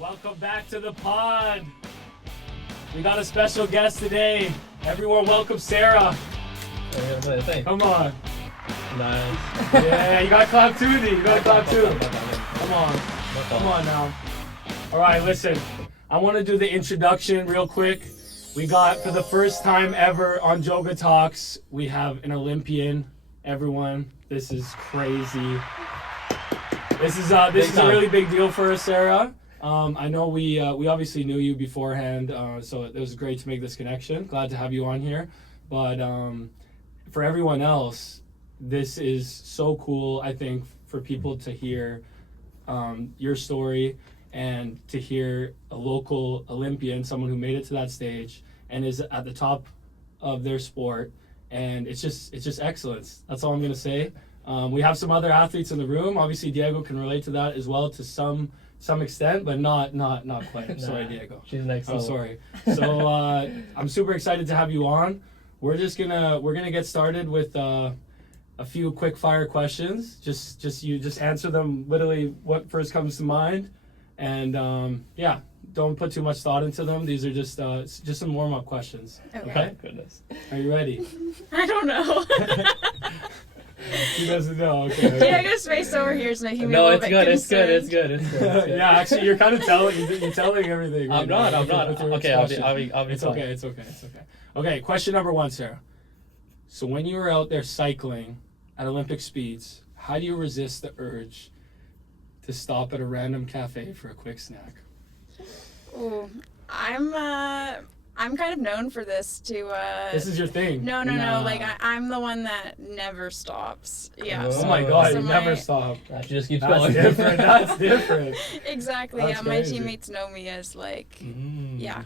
Welcome back to the pod. We got a special guest today. Everyone welcome Sarah. Come on. Nice. Yeah, you gotta clap too, D. You gotta clap too. Come on. Come on now. Alright, listen. I want to do the introduction real quick. We got, for the first time ever on Joga Talks, we have an Olympian. Everyone, this is crazy. This is a really big deal for us, Sarah. I know we obviously knew you beforehand, so it was great to make this connection. Glad to have you on here. But for everyone else, this is so cool, I think, for people to hear your story and to hear a local Olympian, someone who made it to that stage and is at the top of their sport. And it's just excellence. That's all I'm going to say. We have some other athletes in the room. Obviously, Diego can relate to that as well to some extent, but not quite. I'm sorry, Diego. She's next I'm level. sorry. So I'm super excited to have you on. We're gonna get started with a few quick fire questions. Just answer them literally what first comes to mind, and don't put too much thought into them. These are just some warm up questions. Okay. Goodness. Are you ready? I don't know. She doesn't know. Okay. Diego's face over here is making me a little bit concerned. It's good. Yeah, actually, you're kind of you're telling everything. I'm not. Okay, I'll be It's fine. okay. Okay, question number 1, Sarah. So when you were out there cycling at Olympic speeds, how do you resist the urge to stop at a random cafe for a quick snack? Ooh, I'm kind of known for this to This is your thing. No. Like I'm the one that never stops. Yeah. Oh so- my God, so you never stop. She just keeps That's going. different. That's different. Exactly. That's Yeah. My crazy. teammates know me as like, yeah.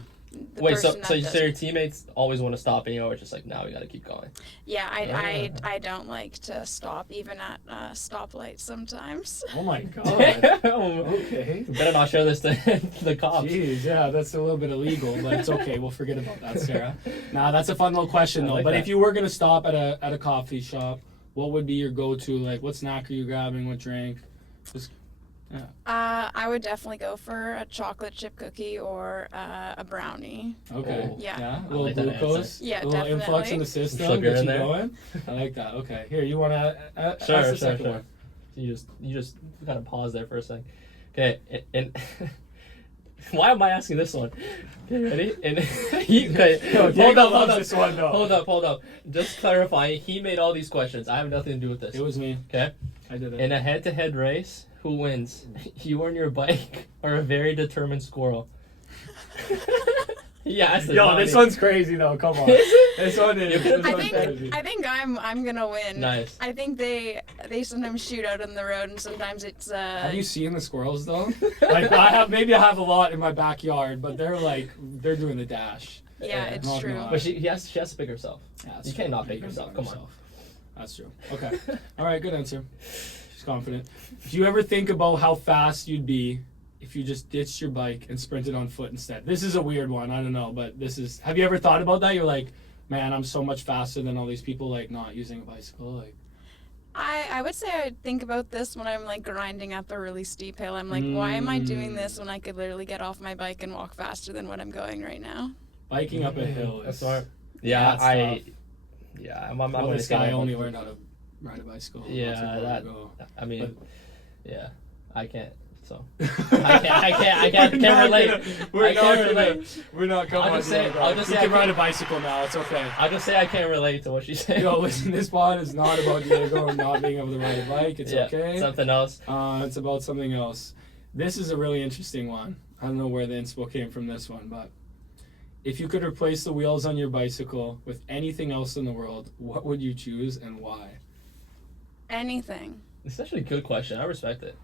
The Wait, so person that does your it. teammates always want to stop, and you're always just like, no, we gotta keep going. Yeah. I don't like to stop even at stoplights sometimes. Oh my God. Okay. Better not show this to the cops. Jeez, yeah, that's a little bit illegal, but it's okay. We'll forget about that, Sarah. Nah, that's a fun little question I though. like But that. if you were gonna stop at a coffee shop, what would be your go-to? Like, what snack are you grabbing? What drink? Just, I would definitely go for a chocolate chip cookie or a brownie. okay. Oh. Yeah. A little like that glucose. answer. Yeah, a little influx in definitely. the system. Sugar Get in you there. going. I like that. Okay. Here, you want to ask Sure. the second one? You just kind of pause there for a second. Okay, and why am I asking this one? Okay, ready? And No, Diego loves this one though. Hold up. Just clarifying, he made all these questions. I have nothing to do with this. It was me. Okay. I did it. In a head-to-head race, who wins? You on your bike or a very determined squirrel? Yeah, Yo, this one's crazy though. Come on. This one is. This I one's crazy. think I'm gonna win. Nice. I think they sometimes shoot out on the road and sometimes it's Have you seen the squirrels though? Like I have a lot in my backyard, but they're doing the dash. yeah, it's Not true. gonna lie. But she has to pick herself. Yeah, that's You true. cannot pick You yourself. can't Come pick on. yourself. That's true. Okay. All right. Good answer. She's confident. Do you ever think about how fast you'd be if you just ditched your bike and sprinted on foot instead? This is a weird one. I don't know, but have you ever thought about that? You're like, man, I'm so much faster than all these people like not using a bicycle. Like, I would say I think about this when I'm like grinding up a really steep hill. I'm like, why am I doing this when I could literally get off my bike and walk faster than what I'm going right now? biking up a hill That's is. smart. Yeah, that's tough. I'm Well, gonna this say guy that only one. learned how to ride a bicycle. not too Yeah, long that. ago. I mean, yeah, I can't. So I can't relate. We're I not can't gonna. relate. We're not coming. I'll just say you I can ride can't- a bicycle now. It's okay. I'll just say I can't relate to what she's saying. Yo, listen, this pod is not about Diego not being able to ride a bike. It's yeah, okay. something else. It's about something else. This is a really interesting one. I don't know where the inspo came from this one, but if you could replace the wheels on your bicycle with anything else in the world, what would you choose and why? Anything. It's actually a good question. I respect it.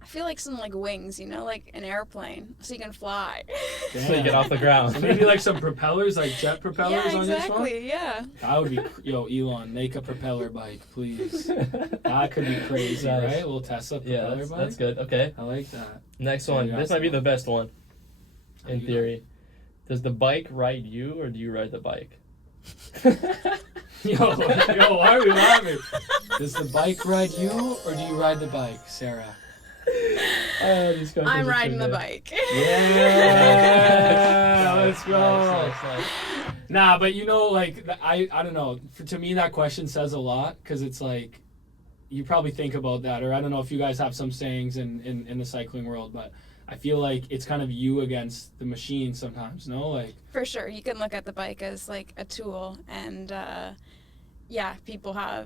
I feel like some like wings, you know, like an airplane, so you can fly. So you get off the ground. So maybe like some propellers, like jet propellers yeah, on this one? exactly. Yeah. That would be, Elon, make a propeller bike, please. That could be crazy, Nice. right? A little Tesla Yeah, propeller bike. that's good. Okay, I like that. next Yeah, one. you got This might be some. the best one, in You theory. Does the bike ride you, or do you ride the bike? Yo, why are we laughing? Does the bike ride you, or do you ride the bike, Sarah? These questions I'm are riding so the good. bike. Yeah, let's go. Nice. Nah, but you know, like I don't know. To me, that question says a lot because it's like you probably think about that, or I don't know if you guys have some sayings in the cycling world, but I feel like it's kind of you against the machine sometimes. No, like For sure, you can look at the bike as like a tool, and yeah,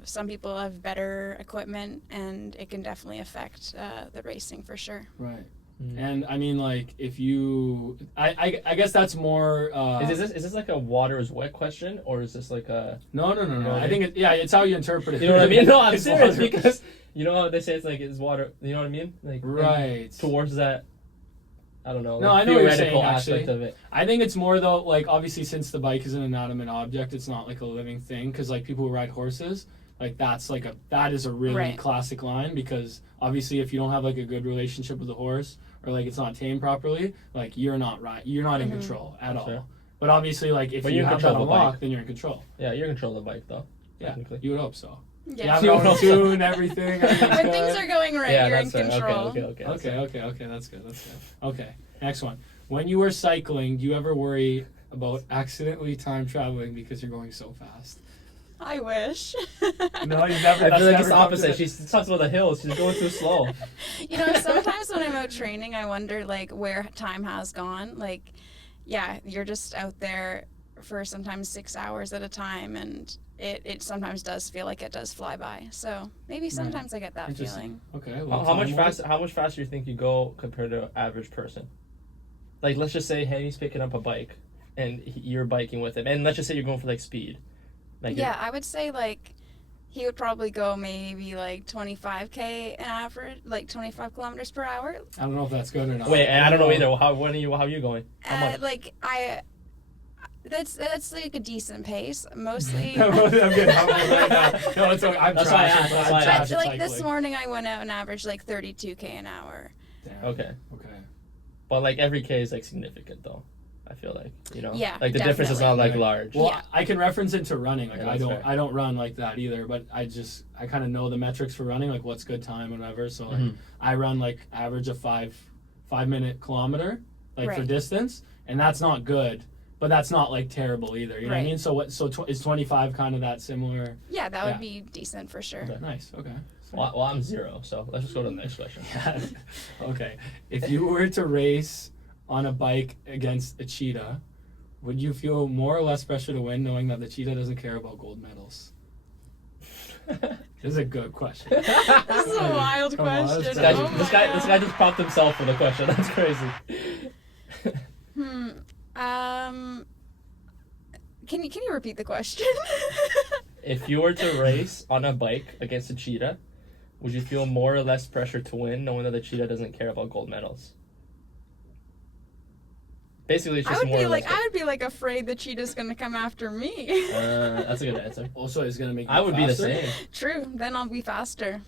some people have better equipment, and it can definitely affect the racing for sure. right. Mm. And I mean, like if you, I guess that's more. Is this like a water is wet question, or is this like a? No. You know what I I think it's how you interpret it. You know what I mean? No, I'm It's serious water. because you know how they say it's like it's water. You know what I mean? Like Right. towards that. I don't know. No, like, I know what you're theoretical saying, aspect actually. of it. I think it's more though, like obviously since the bike is an inanimate object, it's not like a living thing. Because like people who ride horses, like that is a really Right. classic line because obviously if you don't have like a good relationship with the horse or like it's not tamed properly, like you're not in control at all. Sure. But obviously like if But you you're in have that control of the unlocked, bike. then you're in control. Yeah, you're in control of the bike though. Yeah, Technically. you would hope so. You Yeah. have You it would on hope so. tune, everything. When things are going right, Yeah, you're in that's right. control. Okay. Okay, that's good. Okay, next one. When you were cycling, do you ever worry about accidentally time traveling because you're going so fast? I wish. No, you've never. I that's feel like never it's the come to opposite. it? She talks about the hills. She's going too slow. You know, sometimes when I'm out training, I wonder like where time has gone. Like, yeah, you're just out there for sometimes 6 hours at a time, and it sometimes does feel like it does fly by. So maybe sometimes I get that Interesting. feeling. Okay. How much faster do you think you go compared to an average person? Like, let's just say Henny's picking up a bike, and you're biking with him, and let's just say you're going for like speed. Like Yeah, I would say like he would probably go maybe like 25k an average, like 25 kilometers per hour. I don't know if that's good or not. Wait, I don't know either. How are you going? How much? Like that's like a decent pace. Mostly. I'm good. Right now. No, it's okay. I'm That's why I trash. asked, that's I'm why I trash asked. at Like this cycling. morning, I went out and averaged like 32k an hour. Damn. Okay. But like every K is like significant though. I feel like, you know. Yeah, Like the difference is not definitely. like large. Well, Yeah. I can reference into running. Like Yeah, I that's fair. don't run like that either. But I kind of know the metrics for running, like what's good time and whatever. So like I run like average of 5-minute kilometer, like for Right. distance, and that's not good. But that's not like terrible either. You know what I Right. mean? So is 25 kind of that similar? Yeah, that Yeah. would be decent for sure. Okay. Nice. Okay. Well, I'm 0, so let's just go to the next question. Yeah. Okay. If you were to race on a bike against a cheetah, would you feel more or less pressure to win knowing that the cheetah doesn't care about gold medals? This is a good question. This is a wild Come on, question. let's This guy, go. Oh this my guy just propped himself for the question. That's crazy. Can you repeat the question? If you were to race on a bike against a cheetah, would you feel more or less pressure to win knowing that the cheetah doesn't care about gold medals? Basically, it's I just would more be or like less. afraid the cheetah's gonna come after me. That's a good answer. Also, it's gonna make. I would be the faster. same. True. Then I'll be faster.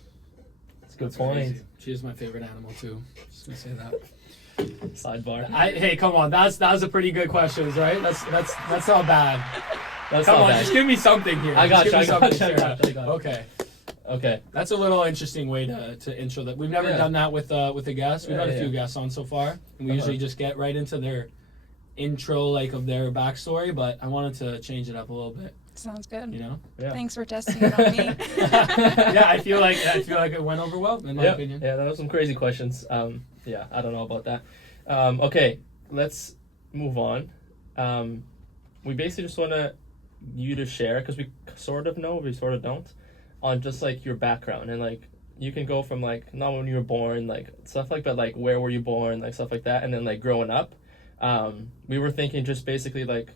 That's a good That's point. crazy. Cheetah's my favorite animal too. Just gonna say that. Sidebar. Hey, come on. That was a pretty good question, right? That's not bad. That's Come not on, bad. just give me something here. I got Just you, give me I got something you, to I share. got you. Okay. Okay. That's a little interesting way to intro that. We've never Yeah. done that with a guest. We've had a Yeah. few guests on so far, and we usually just get right into their intro, like of their backstory. But I wanted to change it up a little bit. Sounds good. You know? Yeah. Thanks for testing it on me. Yeah, I feel like it went over well in my Yep. opinion. Yeah, that was some crazy questions. Yeah, I don't know about that. Okay, let's move on. We basically just want you to share, because we sort of know, we sort of don't, on just like your background, and like you can go from like not when you were born, like stuff like that, like where were you born, like stuff like that, and then like growing up. We were thinking just basically like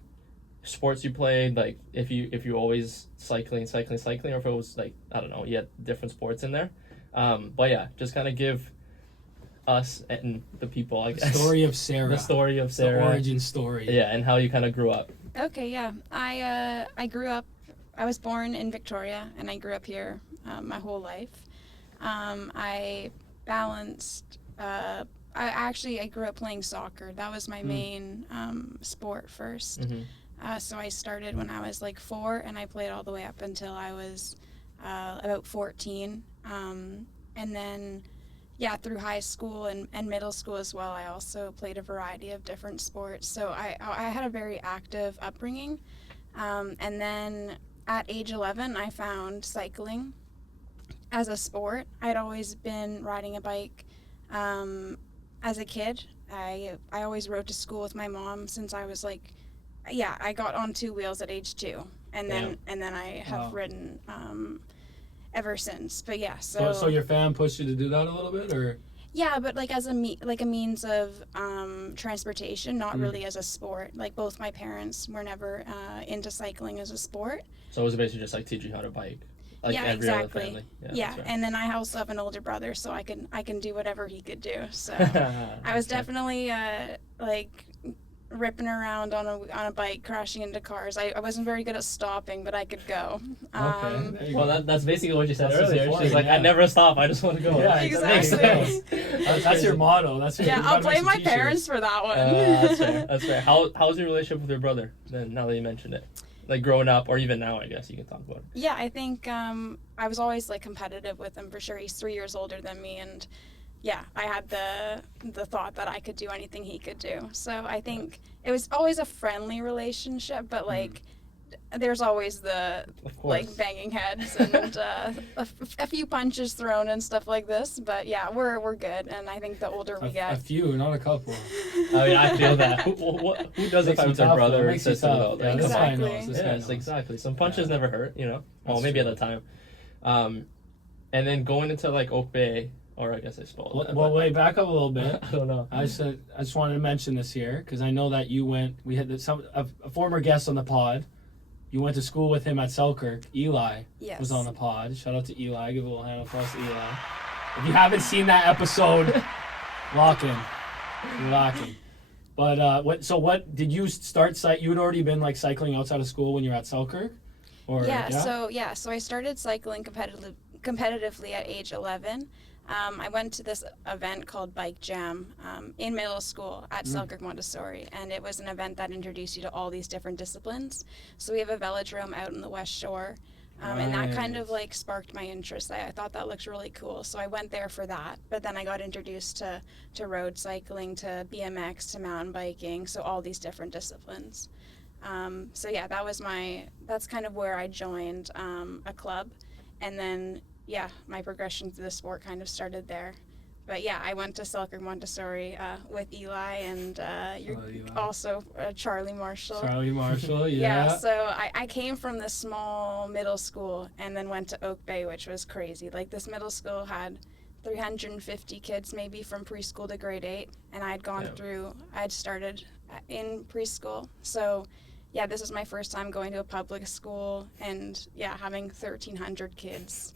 sports you played, like if you always cycling, or if it was like, I don't know, you had different sports in there. But yeah, just kind of give us and the people, I guess, Story of Sarah. the story of The Sarah. origin story. Yeah, and how you kind of grew up. Okay, yeah. I grew up. I was born in Victoria, and I grew up here my whole life. I balanced. I grew up playing soccer. That was my main sport first. Mm-hmm. So I started when I was like 4, and I played all the way up until I was about 14. And then yeah, through high school and middle school as well, I also played a variety of different sports. So I had a very active upbringing. And then at age 11, I found cycling as a sport. I'd always been riding a bike as a kid. I always rode to school with my mom since I was like, yeah, I got on two wheels at age 2, and then I have ridden ever since. But yeah, so your fam pushed you to do that a little bit, or? Yeah, but like as a means of transportation, not really as a sport. Like both my parents were never into cycling as a sport. So it was basically just like teach you how to bike. Like yeah, every exactly. other family. Yeah, and then I also have an older brother, so I can do whatever he could do. So I was definitely like ripping around on a bike, crashing into cars. I wasn't very good at stopping, but I could go. Well, that's basically what you said That's really earlier. funny, She's like, I never stop. I just want to go. Yeah, exactly. That makes sense. That's your motto. That's your, yeah, I'll blame my parents for that one. That's fair. That's fair. How's your relationship with your brother? Then now that you mentioned it. Like growing up, or even now, I guess you can talk about it. Yeah, I think I was always like competitive with him for sure. He's 3 years older than me, and yeah, I had the thought that I could do anything he could do. So I think it was always a friendly relationship, but like there's always the like banging heads and a few punches thrown and stuff like this. But yeah, we're good, and I think the older we get, a few, not a couple. I mean, I feel that. Who doesn't fight with their brother and sister though? Yeah, this guy knows. Yes, exactly. Some punches never hurt, you know. Well, maybe at the time. And then going into like Oak Bay, or I guess I stole that. Well, wait, back up a little bit. I don't know. I just wanted to mention this here because I know that you went. We had a former guest on the pod. You went to school with him at Selkirk. Eli was on the pod. Shout out to Eli. Give a little hand applause to Eli. If you haven't seen that episode, lock in. You're locking. But what did you start? You had already been like cycling outside of school when you were at Selkirk, or So I started cycling competitively at age 11. I went to this event called Bike Jam in middle school at Selkirk Montessori, and it was an event that introduced you to all these different disciplines. So we have a velodrome out in the West Shore, and that kind of like sparked my interest. I thought that looked really cool, so I went there for that. But then I got introduced to road cycling, to BMX, to mountain biking, so all these different disciplines. So yeah, that's kind of where I joined a club, and then my progression through the sport kind of started there. But yeah, I went to Selkirk Montessori with Eli, and you're also Charlie Marshall. Charlie Marshall, yeah. So I came from this small middle school and then went to Oak Bay, which was crazy. Like this middle school had 350 kids maybe from preschool to grade 8, and I'd started in preschool. So yeah, this was my first time going to a public school, and yeah, having 1,300 kids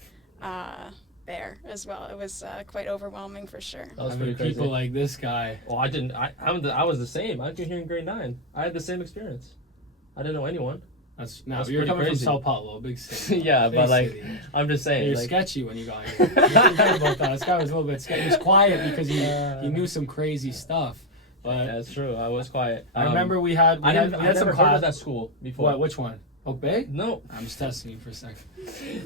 there as well. It was quite overwhelming for sure. That was pretty crazy. People like this guy. Well, I was the same. I came here in grade 9. I had the same experience. I didn't know anyone. You're coming crazy. from Sao Paulo, big city. Yeah, big but like, city. I'm just saying. You're sketchy when you got here. About that. This guy was a little bit sketchy. He was quiet because he knew some crazy stuff. But that's true. I was quiet. I remember we had I some never class heard of that school before. What? Which one? Oak Bay? No. I'm just testing you for a second.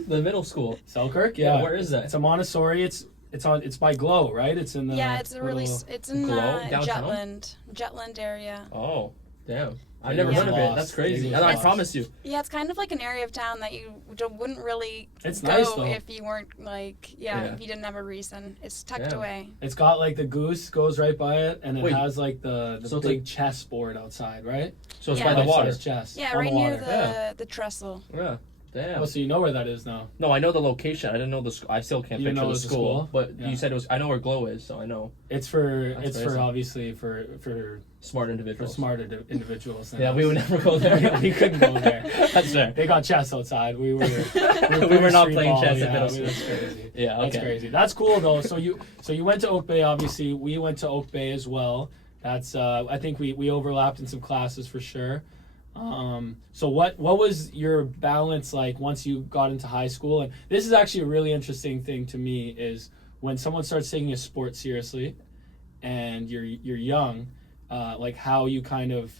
The middle school. Selkirk? Yeah. Where is that? It's a Montessori. It's by Glow, right? It's in the it's in Jutland area. Oh, damn. I've never heard of it. That's crazy. I promise you. Yeah, it's kind of like an area of town that you wouldn't really go if you weren't if you didn't have a reason. It's tucked away. It's got like the goose goes right by it, and it has like the big chessboard outside, right? So it's by the water. Chess. Yeah, right near the trestle. Yeah. Damn. Oh, so you know where that is now? No, I know the location. I didn't know the school. I still can't picture the school. But you said it was. I know where Glow is, so I know. It's for obviously for smart individuals. For smart individuals. Yeah, we would never go there. We couldn't go there. That's fair. They got chess outside. We were not playing chess at middle school. That's crazy. Yeah, okay. That's crazy. That's cool though. So you went to Oak Bay. Obviously, we went to Oak Bay as well. That's I think we overlapped in some classes for sure. So what was your balance like once you got into high school? And this is actually a really interesting thing to me is when someone starts taking a sport seriously and you're young, like how you kind of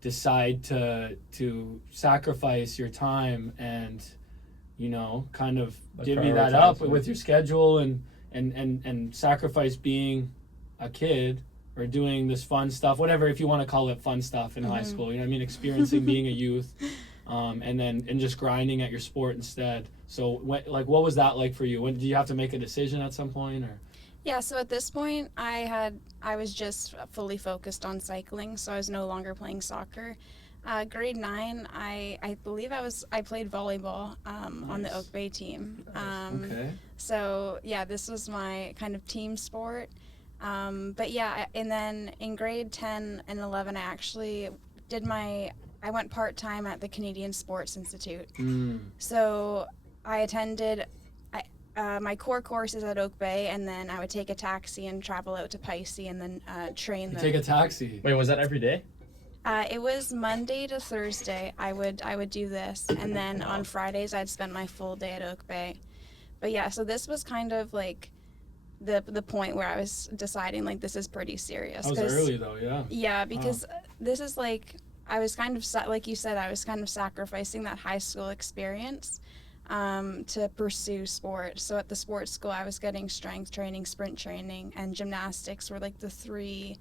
decide to sacrifice your time and kind of divvy that up with your schedule and and sacrifice being a kid or doing this fun stuff, whatever, if you want to call it fun stuff in high school, you know what I mean, experiencing being a youth, and just grinding at your sport instead. So what was that like for you? When did you have to make a decision at some point, or? Yeah, so at this point, I was just fully focused on cycling, so I was no longer playing soccer. Grade 9, I believe I played volleyball on the Oak Bay team. Okay. So yeah, this was my kind of team sport. But yeah, and then in grade 10 and 11, I actually I went part-time at the Canadian Sports Institute. So I attended my core courses at Oak Bay, and then I would take a taxi and travel out to Pisces and then train them. Take a taxi? Wait, was that every day? It was Monday to Thursday. I would do this, and then on Fridays I'd spend my full day at Oak Bay. But yeah, so this was kind of like the point where I was deciding like this is pretty serious. That was early though, yeah. Yeah, because this is like I was kind of like you said, I was kind of sacrificing that high school experience to pursue sport. So at the sports school, I was getting strength training, sprint training, and gymnastics were like the three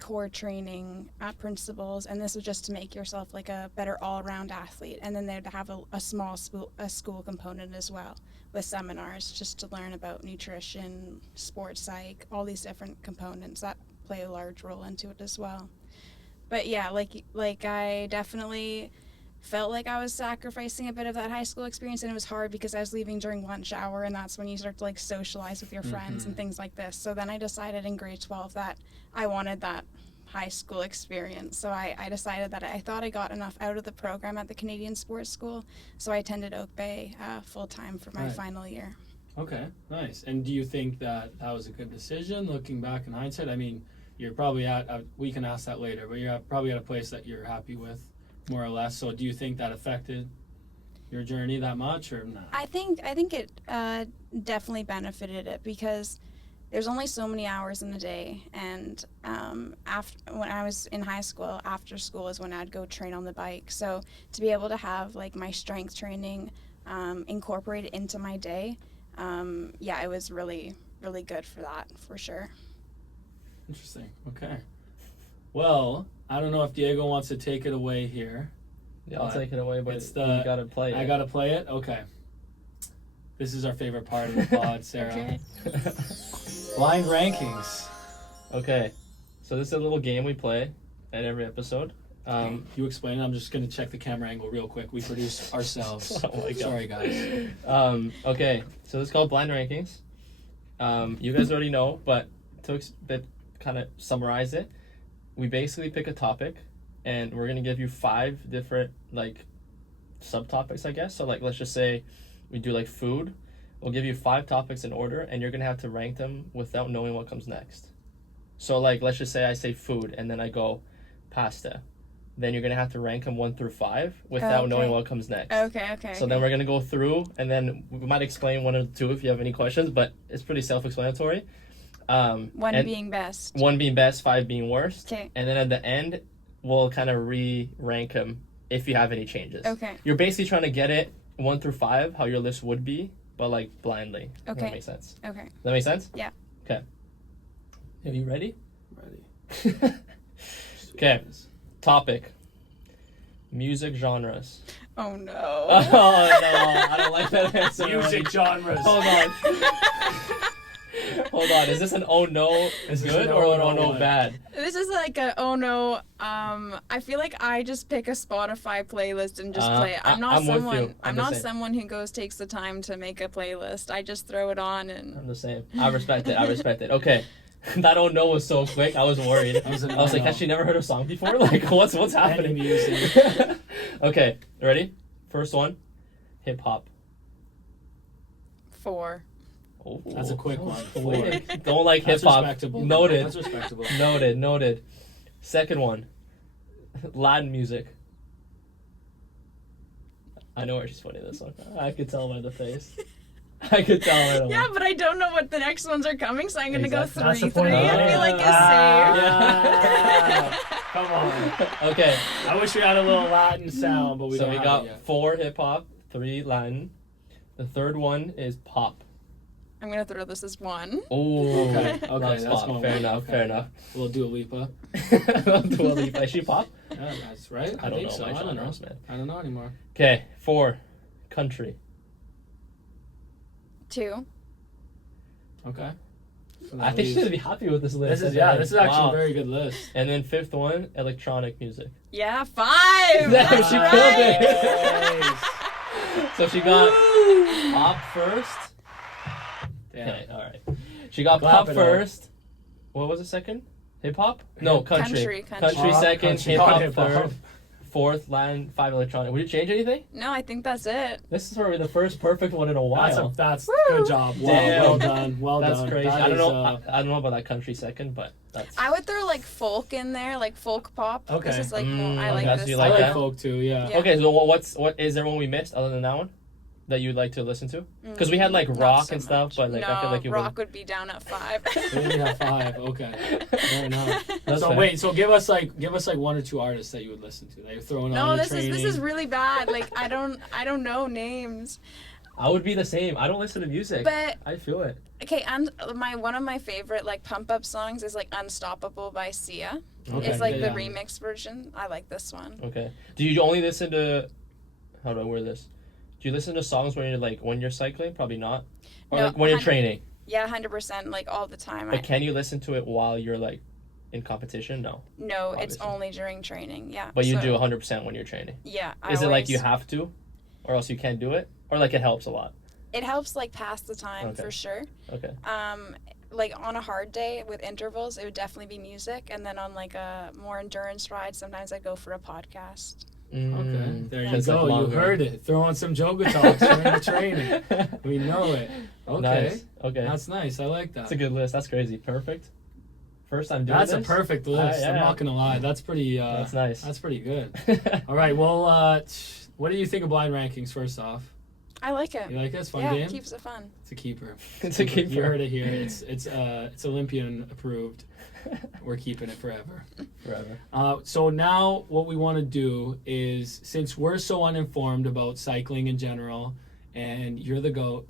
core training principles, and this was just to make yourself like a better all-around athlete. And then they'd have a small school component as well with seminars just to learn about nutrition, sports psych, all these different components that play a large role into it as well. But yeah, like I definitely felt like I was sacrificing a bit of that high school experience, and it was hard because I was leaving during lunch hour, and that's when you start to like socialize with your friends and things like this. So then I decided in grade 12 that I wanted that high school experience. So I decided that I thought I got enough out of the program at the Canadian Sports School, so I attended Oak Bay full-time for my final year. Okay, nice. And do you think that was a good decision looking back in hindsight? I mean, you're probably we can ask that later, but you're probably at a place that you're happy with, more or less. So do you think that affected your journey that much, or not? I think it definitely benefited it, because there's only so many hours in a day, and when I was in high school, after school is when I'd go train on the bike. So to be able to have like my strength training incorporated into my day, it was really, really good for that, for sure. Interesting. Okay. Well, I don't know if Diego wants to take it away here. Yeah, I'll take it away, but you gotta play it. I gotta play it? Okay. This is our favorite part of the pod, Sarah. Okay. Blind rankings. Okay. So this is a little game we play at every episode. You explain it. I'm just gonna check the camera angle real quick. We produce ourselves. Oh my God. Sorry, guys. Okay. So this is called Blind Rankings. You guys already know, but to kind of summarize it, we basically pick a topic, and we're gonna give you 5 different like subtopics, I guess. So like, let's just say we do like food. We'll give you 5 topics in order, and you're gonna have to rank them without knowing what comes next. So like, let's just say I say food, and then I go pasta. Then you're gonna have to rank them 1 through 5 without knowing what comes next. Okay. So then we're gonna go through, and then we might explain 1 or 2 if you have any questions, but it's pretty self-explanatory. One being best. 1 being best, 5 being worst. Okay. And then at the end, we'll kind of re-rank them if you have any changes. Okay. You're basically trying to get it 1 through 5, how your list would be, but like blindly. Okay. Does that make sense? Okay. Does that make sense? Yeah. Okay. Are you ready? Ready. Okay. Topic. Music genres. Oh no. Oh no, I don't like that answer. Music genres. Hold on. Hold on. Is this an oh no is good or an oh no bad? This is like a oh no. I feel like I just pick a Spotify playlist and just play it. I'm not someone who takes the time to make a playlist. I just throw it on and. I'm the same. I respect it. Okay. That oh no was so quick. I was worried. I was like, has she never heard a song before? Like, what's happening? Music. Okay, ready? First one, hip hop. 4. Oh, that's a quick one. 4. Don't like hip hop. Respectable. Noted. That's respectable. Noted. Second one, Latin music. I know where she's putting this one. I could tell by the face. I could tell right away. Yeah, but I don't know what the next ones are coming, so I'm gonna go 3. 3 That's the point. I feel like is safe. Come on. Okay. I wish we had a little Latin sound, but we don't have got it yet. 4 hip hop, 3 Latin. The third one is pop. I'm gonna throw this as 1. Oh, Okay, love that's spot. going Fair well. enough. Okay. Fair enough. We'll do a Lipa. Dua Lipa. Is she pop? Yeah, that's right. I don't think know so. my I don't know. genres, man. I don't know anymore. Okay, 4. Country. 2. Okay. I think she's gonna be happy with this list. This is actually Wow. a very good list. And then 5th one, electronic music. Yeah, 5. There, That's she right. killed it. So she got pop first. Damn. Okay, all right. She got Clap pop it up. first. What was it second? Hip hop? No, country. Country. Pop, second, country, hip hop hip-hop. third, 4th, Latin, 5 electronic. Would you change anything? No, I think that's it. This is probably the first perfect one in a while. That's Woo. good job. Damn. Well done. Well That's done. crazy. That I don't is, know. I don't know about that country second, but that's. I would throw like folk in there, like folk pop. Okay. This is like more, I Mm, like okay, this. so you I like like that? folk too. Yeah. Yeah. Okay, so what is there one we missed other than that one that you'd like to listen to? Because we had like Not rock so and stuff, much. but like no, I feel like you rock would be down at 5. We only have 5. Okay. Fair enough. That's So fair. wait. So give us like 1 or 2 artists that you would listen to that you're throwing on No, your this training. is really bad. Like I don't know names. I would be the same. I don't listen to music. But I feel it. okay, and one of my favorite like pump up songs is like Unstoppable by Sia. Okay, It's like yeah, the yeah. remix version. I like this one. Okay. Do you only listen to? How do I word this? Do you listen to songs when you're like when you're cycling? Probably not. Or No, like when you're 100 training. Yeah, 100%, like all the time. But can you listen to it while you're like in competition? No. No, it's obviously. only during training. Yeah. But you so, do 100% when you're training. Yeah. Is it like always- you have to, or else you can't do it, or like it helps a lot? It helps like pass the time Okay. for sure. Okay. Like on a hard day with intervals, it would definitely be music, and then on like a more endurance ride, sometimes I go for a podcast. Okay. There you It's, like, go. You longer. heard it. Throw on some Joga talks during the training. We know it. Okay. Nice. Okay. That's nice. I like that. That's a good list. That's crazy. Perfect. First time doing That's this. a perfect list. yeah. I'm not gonna lie. That's pretty. That's nice. That's pretty good. All right. Well, what do you think of blind rankings? First off, I like it. you like this fun Yeah, game? it keeps it fun. It's a keeper. It's a keeper. You heard it here. It's Olympian approved. We're keeping it forever. Forever. So now what we want to do is, since we're so uninformed about cycling in general, and you're the GOAT,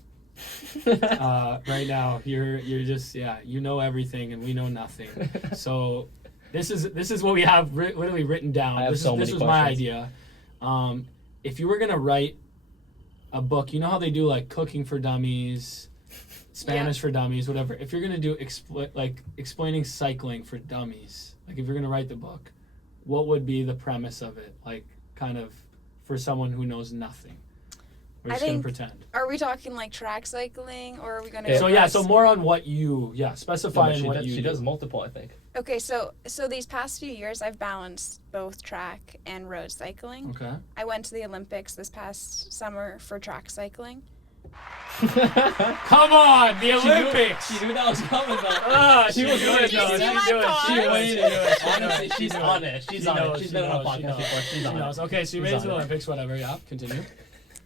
right now you're just you know everything and we know nothing. So this is what we have literally written down. I have This so was many my questions. idea. If you were gonna write a book, you know how they do like cooking for dummies, Spanish for dummies, whatever. If you're gonna do explaining cycling for dummies, like if you're gonna write the book, what would be the premise of it? Like kind of for someone who knows nothing. We're I just gonna think- pretend. Are we talking like track cycling, or are we gonna? Okay. go So less- more on what you specify she what does, you she do. does multiple, I think. Okay, so these past few years, I've balanced both track and road cycling. Okay. I went to the Olympics this past summer for track cycling. Come on, the Olympics. She knew that was coming though. She was good, good. though. She Did you was see my good. pause? She She waited. Honestly, she's on it. She's on it. She's been on a podcast before. She's on it. Okay, so you made She's it to the on it. Olympics, whatever. Yeah, continue.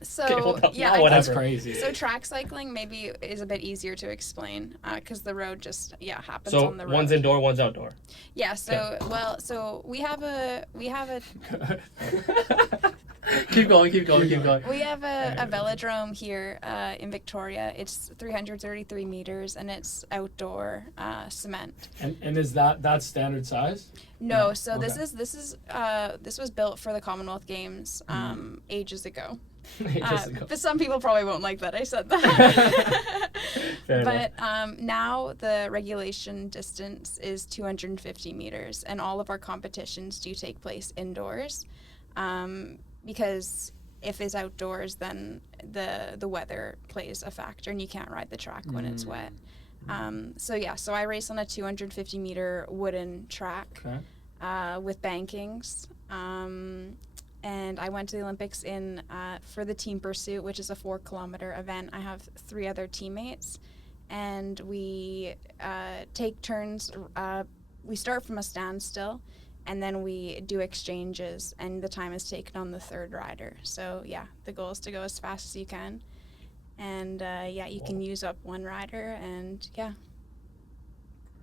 So Okay, well, yeah, now I- whatever. That's crazy. so track cycling maybe is a bit easier to explain because the road just happens So on the road. one's indoor, one's outdoor. Yeah. So so we have a Keep going. we have a velodrome here in Victoria. It's 333 meters and it's outdoor cement. And is that standard size? No, No, so okay. this was built for the Commonwealth Games ages ago. Just to go. But some people probably won't like that I said that. Fair enough. But now the regulation distance is 250 meters, and all of our competitions do take place indoors. Because if it's outdoors, then the weather plays a factor, and you can't ride the track when it's wet. So I race on a 250 meter wooden track Okay. with bankings. And I went to the Olympics for the team pursuit, which is a 4-kilometer event. I have 3 other teammates, and we take turns. We start from a standstill, and then we do exchanges, and the time is taken on the third rider. So the goal is to go as fast as you can, and you can use up one rider, and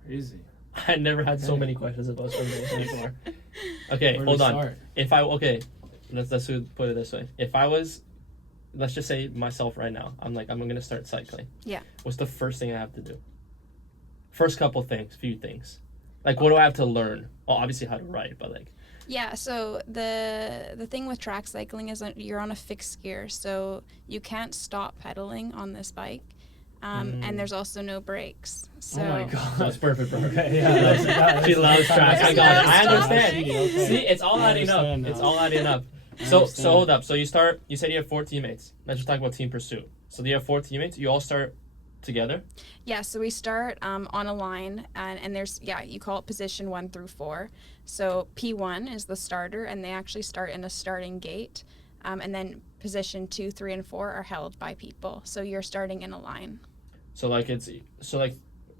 Crazy. I never had so many questions about swimming before. Okay, Where do hold we on. start? Let's put it this way. If I was let's just say myself right now, I'm gonna start cycling. Yeah. What's the first thing I have to do? First few things. Like, what do I have to learn? Well, obviously how to ride, but like. Yeah, so the thing with track cycling is that you're on a fixed gear, so you can't stop pedaling on this bike. And there's also no brakes. So Oh my god. That's perfect, bro. Okay, yeah. She loves tracks. I got it. I no understand. stopping. Okay. See, it's all I adding up. understand now. It's all adding up. I So understand. hold up. So you said you have 4 teammates. Let's just talk about team pursuit. So you have 4 teammates. You all start together. Yeah, so we start on a line, and there's, you call it position 1 through 4. So P1 is the starter, and they actually start in a starting gate. And then position 2, 3, and 4 are held by people. So you're starting in a line. So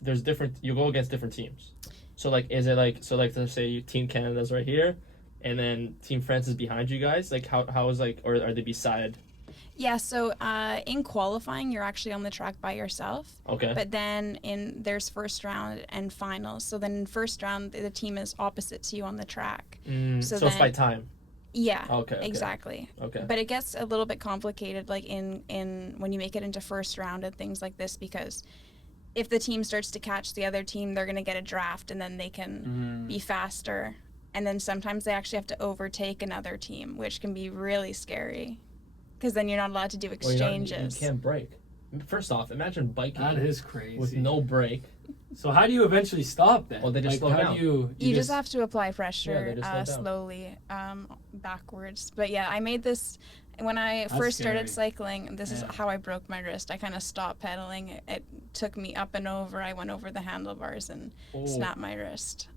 there's different. You go against different teams. So is it let's say Team Canada's right here, and then Team France is behind you guys. Like how is or are they beside? Yeah, so in qualifying, you're actually on the track by yourself. Okay. But then there's first round and finals. So then in first round, the team is opposite to you on the track. So it's by time. Yeah. Okay. Exactly. Okay. But it gets a little bit complicated, like in when you make it into first round and things like this, because if the team starts to catch the other team, they're gonna get a draft, and then they can be faster. And then sometimes they actually have to overtake another team, which can be really scary, because then you're not allowed to do exchanges. You can't brake. First off, imagine biking That is crazy. with no brake. So how do you eventually stop then? Oh, they just slow how down. do You just have to apply Yeah, pressure they just slow down. slowly backwards. But yeah, I made this when I That's first started scary. cycling. This is Yeah. how I broke my wrist. I kind of stopped pedaling. It took me up and over. I went over the handlebars and snapped my wrist.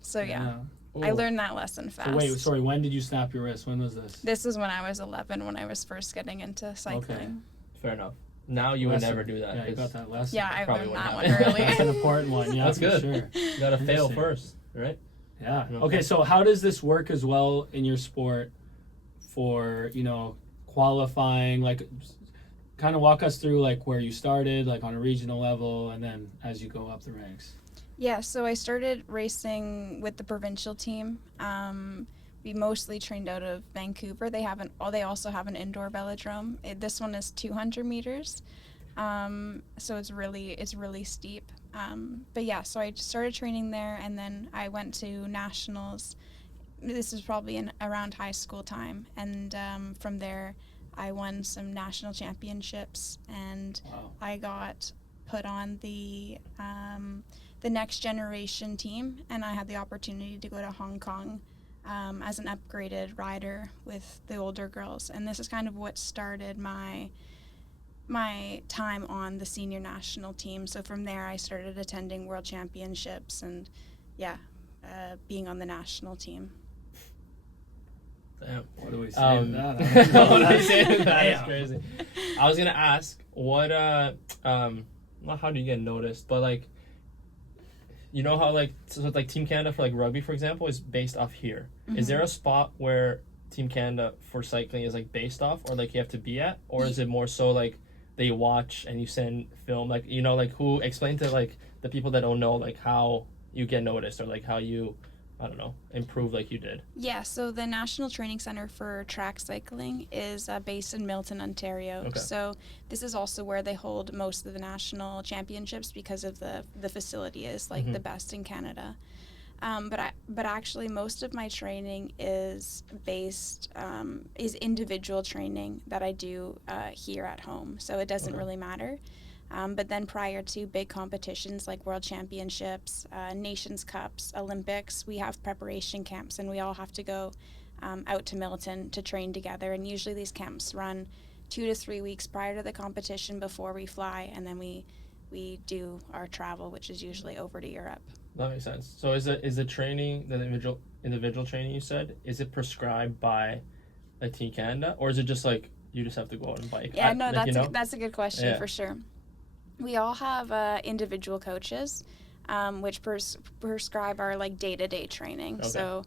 So yeah, I learned that lesson fast. So wait, sorry. When did you snap your wrist? When was this? This is when I was 11, when I was first getting into cycling. Fair enough. Now you would Lesson. never do that. Yeah, you got 'cause that lesson. Yeah, I Probably learned that one wouldn't early. That's an important one. Yeah, That's for good. sure. You gotta fail Interesting. first, right? Yeah. Okay. Okay, so how does this work as well in your sport for, qualifying? Like, kind of walk us through, like, where you started, like, on a regional level, and then as you go up the ranks. Yeah, so I started racing with the provincial team. We mostly trained out of Vancouver. They also have an indoor velodrome. This one is 200 meters, so it's really steep. But yeah, so I started training there, and then I went to nationals. This is probably around high school time, and from there, I won some national championships, and Wow. I got put on the next generation team, and I had the opportunity to go to Hong Kong as an upgraded rider with the older girls. And this is kind of what started my time on the senior national team. So from there, I started attending world championships and being on the national team. Damn. What do we say Um, to that? What do we say to that? It's Damn. crazy. I was gonna ask what not how do you get noticed, but like, you know how Team Canada for Rugby, for example, is based off here. Is there a spot where Team Canada for cycling is based off, or you have to be at, or is it more so that you watch and you send film, who explain to the people that don't know how you get noticed, or how you, I don't know, improve like you did? Yeah, so the National Training Center for Track Cycling is based in Milton, Ontario. Okay. So this is also where they hold most of the national championships, because of the facility is the best in Canada. But actually most of my training is individual training that I do here at home. So it doesn't really matter. But then prior to big competitions like World Championships, Nations Cups, Olympics, we have preparation camps, and we all have to go out to Milton to train together. And usually these camps run 2 to 3 weeks prior to the competition before we fly, and then we do our travel, which is usually over to Europe. That makes sense. So is the training, the individual training you said, is it prescribed by Team Canada, or is it just you just have to go out and bike? Yeah, no, that's a good question, Yeah. for sure. We all have individual coaches, which prescribe our day-to-day training. Okay. So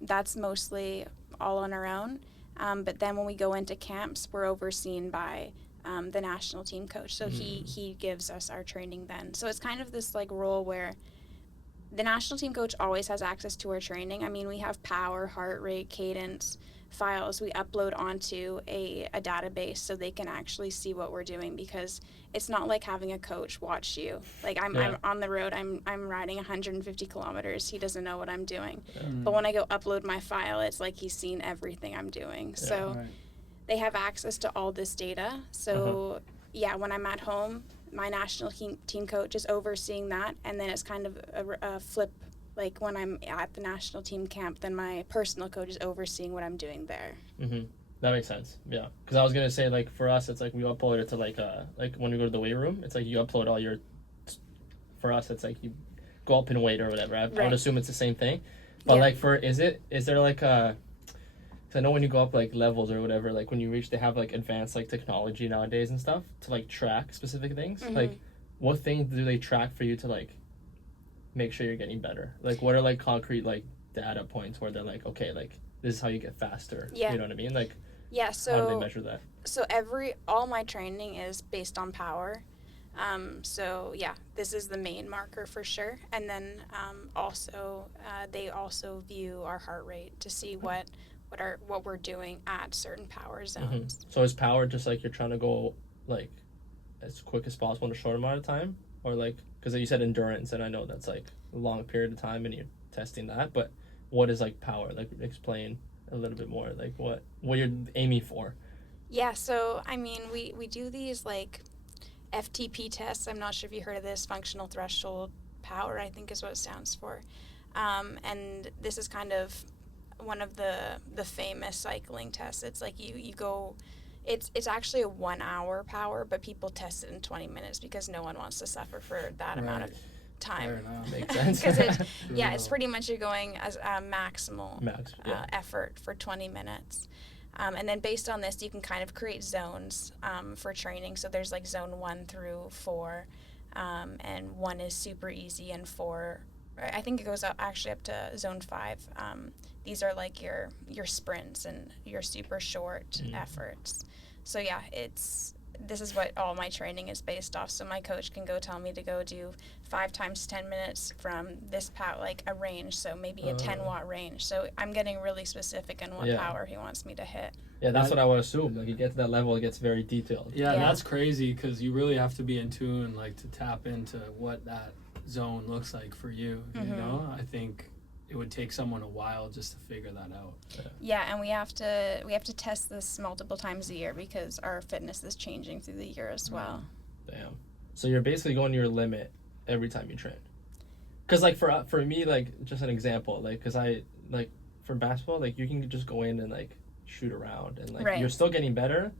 that's mostly all on our own. But then when we go into camps, we're overseen by the national team coach. So he gives us our training then. So it's kind of this role where the national team coach always has access to our training. I mean, we have power, heart rate, cadence, files we upload onto a database so they can actually see what we're doing, because it's not like having a coach watch you. Like I'm on the road, I'm riding 150 kilometers. He doesn't know what I'm doing. But when I go upload my file, it's like he's seen everything I'm doing. So they have access to all this data. So when I'm at home, my national team coach is overseeing that, and then it's kind of a flip. Like when I'm at the national team camp, then my personal coach is overseeing what I'm doing there. That makes sense. Yeah, because I was gonna say, like, for us, it's like we upload it to like when we go to the weight room, it's like you upload all your. For us, it's like you go up in weight or whatever. I would assume it's the same thing, but like is there like a? Cause I know when you go up like levels or whatever, like when you reach, they have like advanced like technology nowadays and stuff to like track specific things. Like, what things do they track for you to like make sure you're getting better? Like, what are like concrete like data points where they're like, okay, like this is how you get faster. You know what I mean? Like, so how do they measure that? So all my training is based on power. This is the main marker for sure. And then they also view our heart rate to see what we're doing at certain power zones. So is power just like you're trying to go like as quick as possible in a short amount of time, or like, because you said endurance, and I know that's like a long period of time and you're testing that, but what is like power? Like, explain a little bit more, like what you're aiming for. So I mean, we do these like FTP tests. I'm not sure if you heard of this, functional threshold power, I think is what it stands for. And this is kind of one of the famous cycling tests. It's like you go, it's actually a 1 hour power, but people test it in 20 minutes because no one wants to suffer for that amount of time. Makes sense. Because it's pretty much you're going as a maximal effort for 20 minutes. And then based on this, you can kind of create zones for training. So there's like zone 1 through 4, and 1 is super easy, and 4, I think it goes up to zone 5. These are like your sprints and your super short efforts. So this is what all my training is based off. So my coach can go tell me to go do 5 times 10 minutes from this like a range, so maybe a 10-watt range. So I'm getting really specific in what power he wants me to hit. Yeah, that's what I would assume. Like, you get to that level, it gets very detailed. Yeah, that's crazy, because you really have to be in tune, like, to tap into what that zone looks like for you. You know, I think it would take someone a while just to figure that out. And we have to test this multiple times a year because our fitness is changing through the year as well. Damn. So you're basically going to your limit every time you train. Because like for me, like, just an example, like, because I like for basketball, like, you can just go in and like shoot around and like you're still getting better.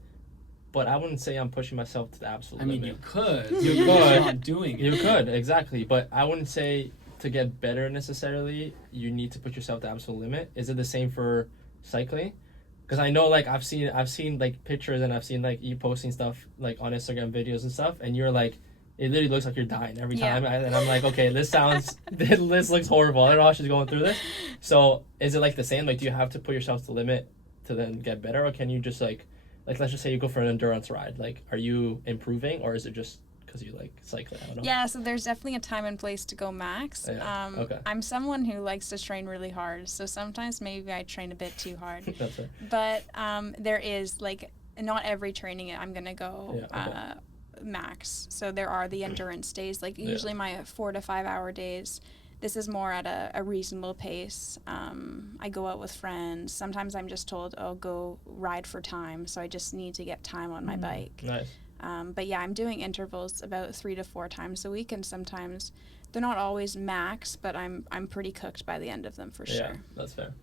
But I wouldn't say I'm pushing myself to the absolute limit. You could. You could. You're not doing it. You could, exactly. But I wouldn't say to get better necessarily you need to put yourself to the absolute limit. Is it the same for cycling? Because I know, like, I've seen like pictures, and I've seen like you posting stuff like on Instagram videos and stuff, and you're like, it literally looks like you're dying every time. And I'm like, okay, this looks horrible. I don't know how she's going through this. So is it like the same? Like, do you have to put yourself to the limit to then get better, or can you just like let's just say you go for an endurance ride, like, are you improving, or is it just because you like cycling? I don't know. Yeah, so there's definitely a time and place to go max. Okay. I'm someone who likes to train really hard, so sometimes maybe I train a bit too hard. That's right. But there is, like, not every training I'm gonna go max. So there are the endurance days, like usually my 4 to 5 hour days. This is more at a reasonable pace. I go out with friends. Sometimes I'm just told, go ride for time. So I just need to get time on my bike. Nice. But yeah, I'm doing intervals about 3 to 4 times a week, and sometimes they're not always max, but I'm pretty cooked by the end of them for sure. Yeah, that's fair.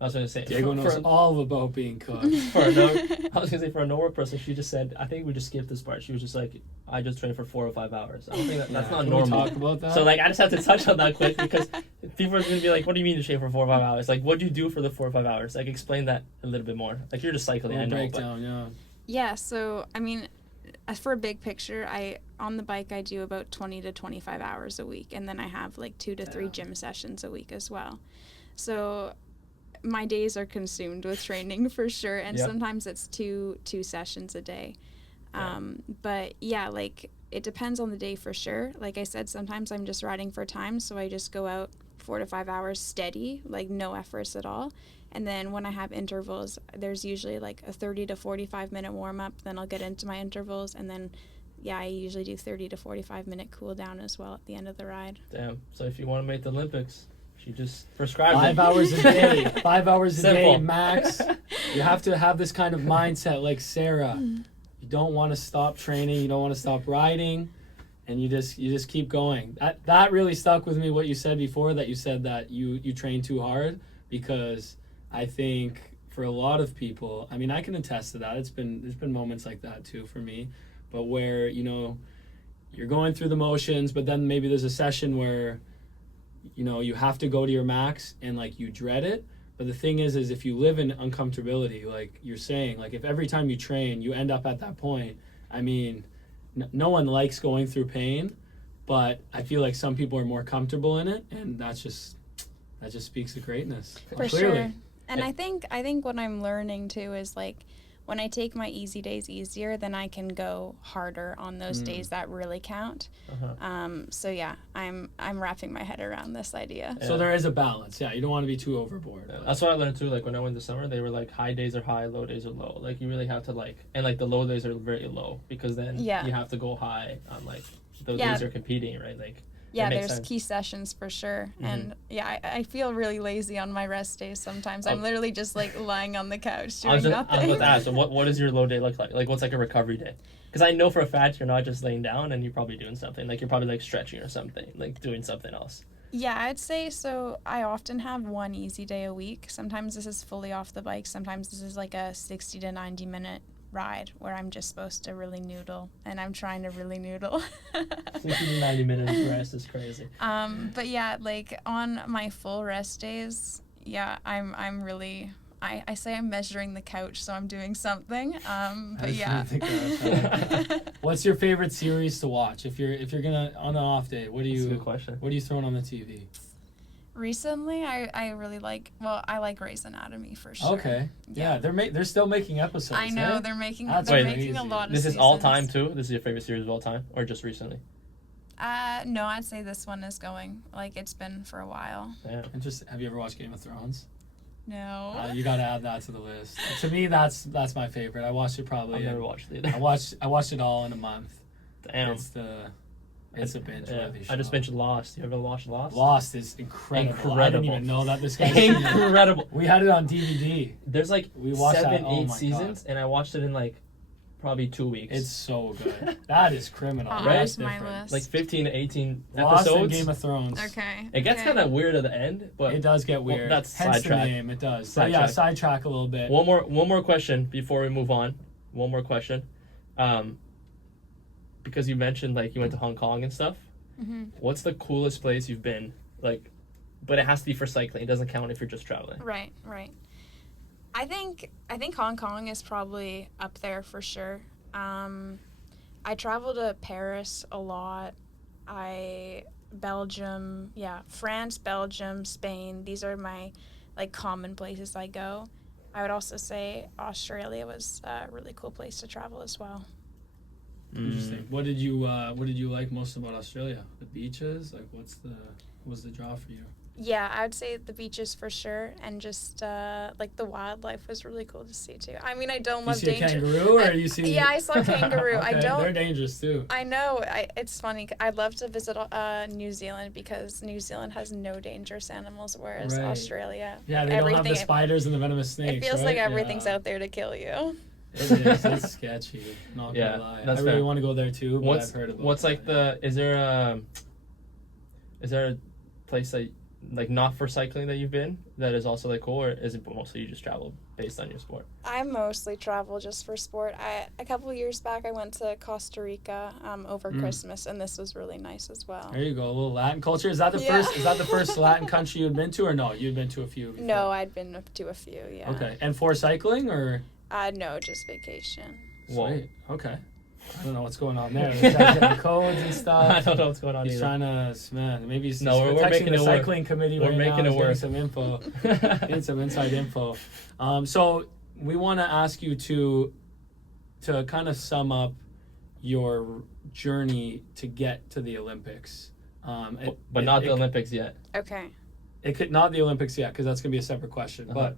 I was gonna say Diego knows all about being cooked. I was gonna say, for a normal person, she just said, I think we just skipped this part. She was just like, I just train for 4 or 5 hours. I don't think that's not normal. We talk about that? So like, I just have to touch on that quick, because people are gonna be like, what do you mean to train for 4 or 5 hours? Like, what do you do for the 4 or 5 hours? Like, explain that a little bit more. Like, you're just cycling, I know. Breakdown, Yeah, so I mean, for a big picture, on the bike I do about 20 to 25 hours a week, and then I have like 2 to 3 gym sessions a week as well. So my days are consumed with training for sure, and sometimes it's two sessions a day. But yeah, like, it depends on the day for sure. Like I said, sometimes I'm just riding for time, so I just go out 4 to 5 hours steady, like no efforts at all. And then when I have intervals, there's usually like a 30 to 45 minute warm up. Then I'll get into my intervals, and then I usually do 30 to 45 minute cool down as well at the end of the ride. Damn. So if you want to make the Olympics, she just prescribed 5 it. hours a day. 5 hours a Simple. day max. You have to have this kind of mindset like Sarah. You don't want to stop training. You don't want to stop riding. And you just keep going. That really stuck with me, what you said before, that you said that you train too hard, because I think for a lot of people, I mean, I can attest to that. There's been moments like that too for me, but where, you're going through the motions, but then maybe there's a session where, you have to go to your max and like you dread it. But the thing is if you live in uncomfortability, like you're saying, like if every time you train, you end up at that point, I mean, no one likes going through pain, but I feel like some people are more comfortable in it, and that just speaks to greatness. For clearly. sure. And I think what I'm learning too is like when I take my easy days easier, then I can go harder on those days that really count. So yeah, I'm wrapping my head around this idea. Yeah. So there is a balance. Yeah, you don't want to be too overboard. Yeah, that's what I learned too. Like when I went to summer, they were like high days are high, low days are low. Like you really have to and like the low days are very low, because then you have to go high on like those days you're competing, right? Like there's sense. key sessions for sure. And I feel really lazy on my rest days sometimes. I'm literally just like lying on the couch doing nothing. I was about to ask, so what does your low day look like? Like what's like a recovery day? Because I know for a fact you're not just laying down and you're probably doing something. Like you're probably like stretching or something, like doing something else. Yeah, I'd say so. I often have one easy day a week. Sometimes this is fully off the bike. Sometimes this is like a 60 to 90 minute ride where I'm just supposed to really noodle, and I'm trying to really noodle. 60 to 90 minutes rest is crazy. But yeah, like on my full rest days, I'm really, I say I'm measuring the couch, so I'm doing something. But yeah. What's your favorite series to watch? If you're gonna on an off day, That's a good question. what are you throwing on the TV? Recently, I really like, I like Grey's Anatomy for sure. Okay. Yeah, they're still making episodes. I know, eh? they're making That's a crazy. lot of This is seasons. all time too? This is your favorite series of all time, or just recently? No, I'd say this one is going, like it's been for a while. Yeah. Interesting. Have you ever watched Game of Thrones? No. You gotta add that to the list. To me, that's my favorite. I watched it probably. I've never watched it either. I watched it all in a month. Damn. It's a binge worthy show. I just finished Lost. You ever watched Lost? Lost is incredible. I didn't even know that this guy. Incredible. We had it on DVD. There's like We watched 7, that. Oh 8 my seasons, and I watched it in like probably 2 weeks. It's so good. That is criminal. I'll That's add to my different. list. like 15 to 18 Lost episodes. and Game of Thrones. Okay. It gets kind of weird at the end, but It does get weird. that's Hence the sidetrack. name. It does. But yeah, sidetrack a little bit. one more question before we move on. One more question, because you mentioned like you went to Hong Kong and stuff. Mm-hmm. What's the coolest place you've been? Like, but it has to be for cycling. It doesn't count if you're just traveling. Right. I think Hong Kong is probably up there for sure. I travel to Paris a lot. Belgium, France, Belgium, Spain. These are my like common places I go. I would also say Australia was a really cool place to travel as well. Interesting. What did you like most about Australia? The beaches? Like, what was the draw for you? Yeah, I would say the beaches for sure, and just like the wildlife was really cool to see too. I mean, I don't love danger. You see a kangaroo, or you see? Yeah, I saw kangaroo. Okay, I don't. They're dangerous too. I know. It's funny. I'd love to visit New Zealand because New Zealand has no dangerous animals, whereas Right. Australia, Yeah, they don't have the spiders and the venomous snakes. it feels like right? everything's out there to kill you. It is. It's sketchy. Not gonna lie. That's I really fair. want to go there too. But I've heard about what's that. like the is there a place that like not for cycling that you've been that is also like cool, or is it mostly you just travel based on your sport? I mostly travel just for sport. A couple of years back, I went to Costa Rica over Christmas, and this was really nice as well. There you go, a little Latin culture. Is that the first? Is that the first Latin country you'd been to, or no? You'd been to a few. Before? No, I'd been to a few. Yeah. Okay, and for cycling or? No, just vacation. Sweet. Okay. I don't know what's going on there. This guy's getting codes and stuff. I don't know what's going on. He's either. trying to, man, maybe he's No, we're texting making the it cycling work. committee We're right making now. it work. Getting some info, getting some inside info. So we want to ask you to kind of sum up your journey to get to the Olympics. But not the Olympics yet. Okay. It could not the Olympics yet, because that's gonna be a separate question. Uh-huh. But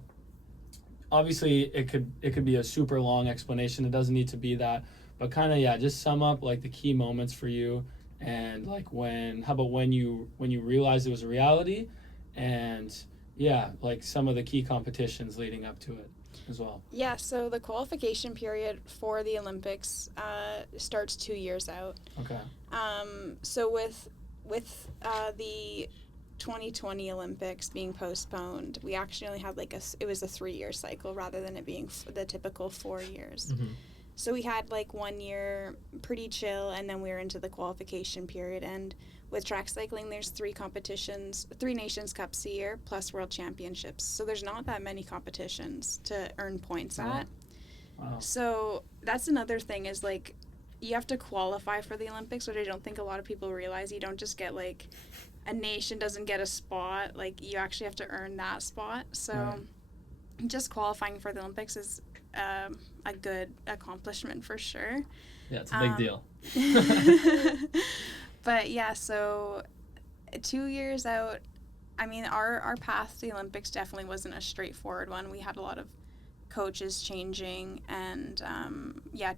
obviously it could be a super long explanation. It doesn't need to be that, but kind of, yeah, just sum up like the key moments for you, and like how about when you realized it was a reality, and yeah, like some of the key competitions leading up to it as well. Yeah, so the qualification period for the Olympics starts 2 years out. Okay. So with the 2020 Olympics being postponed, we actually only had it was a 3-year cycle rather than it being the typical 4 years. Mm-hmm. So we had like 1 year pretty chill, and then we were into the qualification period. And with track cycling, there's 3 competitions, 3 Nations Cups a year, plus World Championships. So there's not that many competitions to earn points at. Wow. So that's another thing is like you have to qualify for the Olympics, which I don't think a lot of people realize. You don't just get like a nation doesn't get a spot. Like you actually have to earn that spot. So just qualifying for the Olympics is a good accomplishment for sure. Yeah, it's a big deal. But yeah, so 2 years out, I mean, our path to the Olympics definitely wasn't a straightforward one. We had a lot of coaches changing and,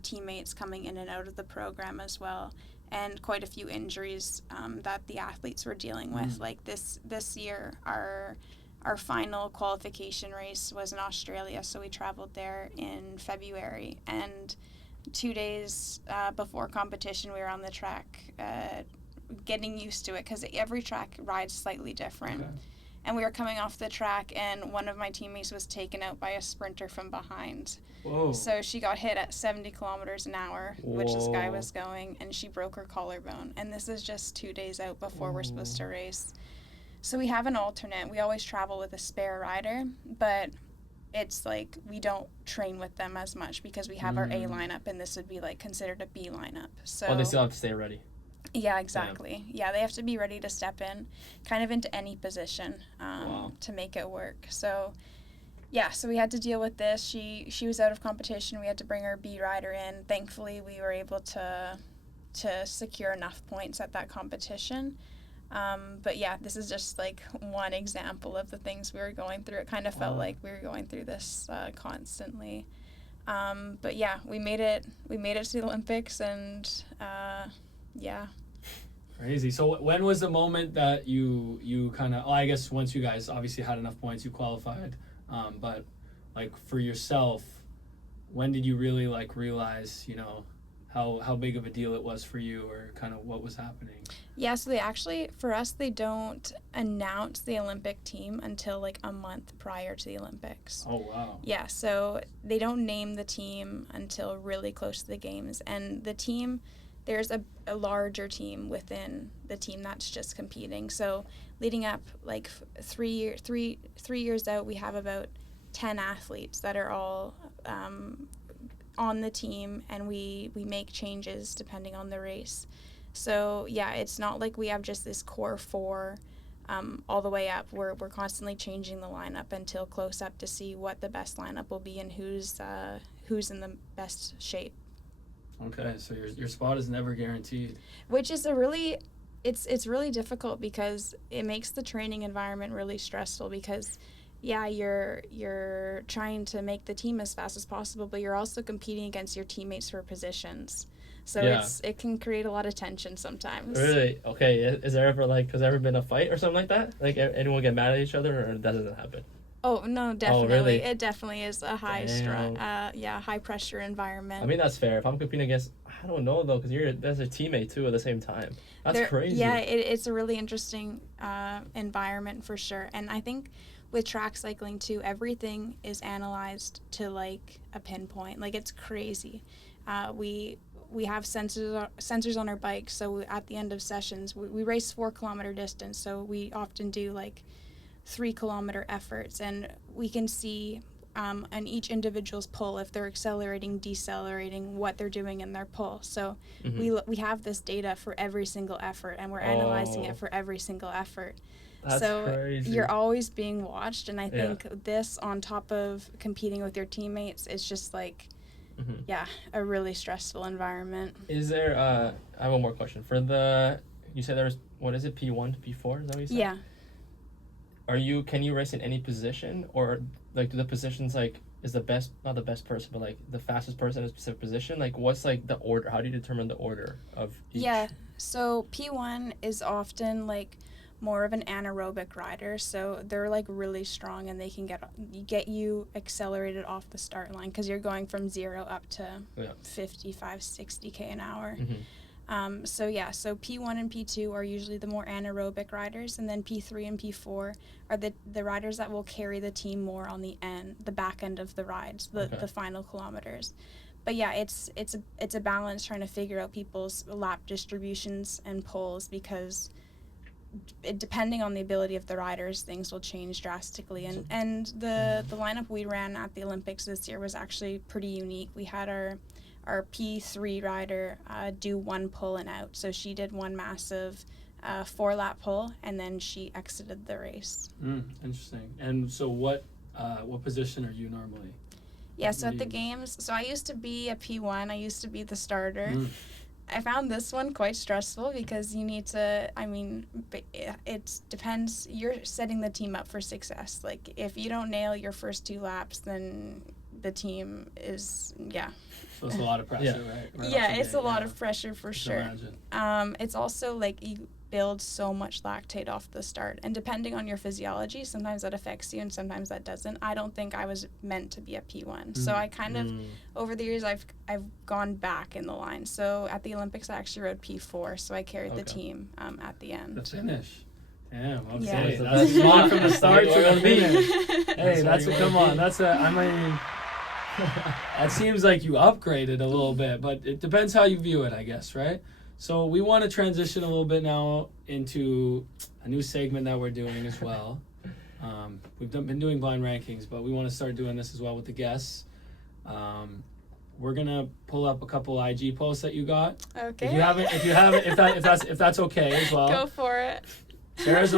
teammates coming in and out of the program as well, and quite a few injuries that the athletes were dealing with. Like this year, our final qualification race was in Australia, so we traveled there in February, and 2 days before competition we were on the track getting used to it because every track rides slightly different. Okay. And we were coming off the track, and one of my teammates was taken out by a sprinter from behind. Whoa. So she got hit at 70 kilometers an hour, which this guy was going, and she broke her collarbone. And this is just 2 days out before we're supposed to race. So we have an alternate. We always travel with a spare rider, but it's like we don't train with them as much because we have our A lineup, and this would be like considered a B lineup. So they still have to stay ready. Yeah, exactly. Yeah, they have to be ready to step in kind of into any position to make it work. So yeah, so we had to deal with this. She was out of competition. We had to bring our B rider in. Thankfully, we were able to secure enough points at that competition. But yeah, this is just like one example of the things we were going through. It kind of felt like we were going through this constantly. But yeah, we made it to the Olympics, and yeah. Crazy. So when was the moment that you kind of, I guess once you guys obviously had enough points, you qualified, but like for yourself, when did you really like realize, how big of a deal it was for you, or kind of what was happening? Yeah, so for us, they don't announce the Olympic team until like a month prior to the Olympics. Oh, wow. Yeah, so they don't name the team until really close to the games. And the team, there's a larger team within the team that's just competing. So leading up like 3 years out, we have about 10 athletes that are all on the team, and we make changes depending on the race. So yeah, it's not like we have just this core 4 all the way up. We're constantly changing the lineup until close up to see what the best lineup will be and who's in the best shape. Okay, so your spot is never guaranteed. Which is it's really difficult because it makes the training environment really stressful because yeah, you're trying to make the team as fast as possible, but you're also competing against your teammates for positions. So it can create a lot of tension sometimes. Really? Okay. Is there ever been a fight or something like that? Like anyone get mad at each other, or that doesn't happen? Oh no, definitely. Oh, really? It definitely is a high high pressure environment. I mean, that's fair. If I'm competing against, I don't know though, because that's a teammate too at the same time. That's crazy. Yeah, it's a really interesting environment for sure. And I think with track cycling too, everything is analyzed to like a pinpoint. Like it's crazy. We have sensors on our bikes, so at the end of sessions, we race 4 kilometer distance, so we often do like 3 kilometer efforts, and we can see on each individual's pull if they're accelerating, decelerating, what they're doing in their pull. So we have this data for every single effort, and we're analyzing it for every single effort. That's crazy. You're always being watched, and I think this on top of competing with your teammates is just like a really stressful environment. Is there I have one more question. You said there's, what is it, P1 to P4, is that what you said? Yeah. Can you race in any position, or like do the positions like is the best, not the best person, but like the fastest person in a specific position? Like, what's like the order? How do you determine the order of each? Yeah. So P1 is often like more of an anaerobic rider, so they're like really strong and they can get you accelerated off the start line because you're going from 0 up to 55, 60k an hour. So P1 and P2 are usually the more anaerobic riders, and then P3 and P4 are the riders that will carry the team more on the back end of the rides, the final kilometers. But yeah, it's a balance trying to figure out people's lap distributions and pulls, because depending on the ability of the riders, things will change drastically. And the lineup we ran at the Olympics this year was actually pretty unique. We had our P3 rider do one pull and out. So she did one massive 4-lap pull, and then she exited the race. Interesting. And so what position are you normally? Yeah, so at the games, so I used to be a P1. I used to be the starter. I found this one quite stressful because you need to, it depends. You're setting the team up for success. Like, if you don't nail your first 2 laps, then the team is, So it's a lot of pressure, right? Yeah, it's a lot of pressure for sure. Imagine. It's also like you build so much lactate off the start, and depending on your physiology, sometimes that affects you and sometimes that doesn't. I don't think I was meant to be a P1, so I kind of over the years I've gone back in the line. So at the Olympics I actually rode P4, so I carried the team at the end. The finish. Damn, okay. Yeah. That's smart from the start to the finish. Hey, that seems like you upgraded a little bit, but it depends how you view it, I guess, right? So we want to transition a little bit now into a new segment that we're doing as well. We've been doing blind rankings, but we want to start doing this as well with the guests. We're gonna pull up a couple IG posts that you got. Okay. If that's okay as well. Go for it. Sarah's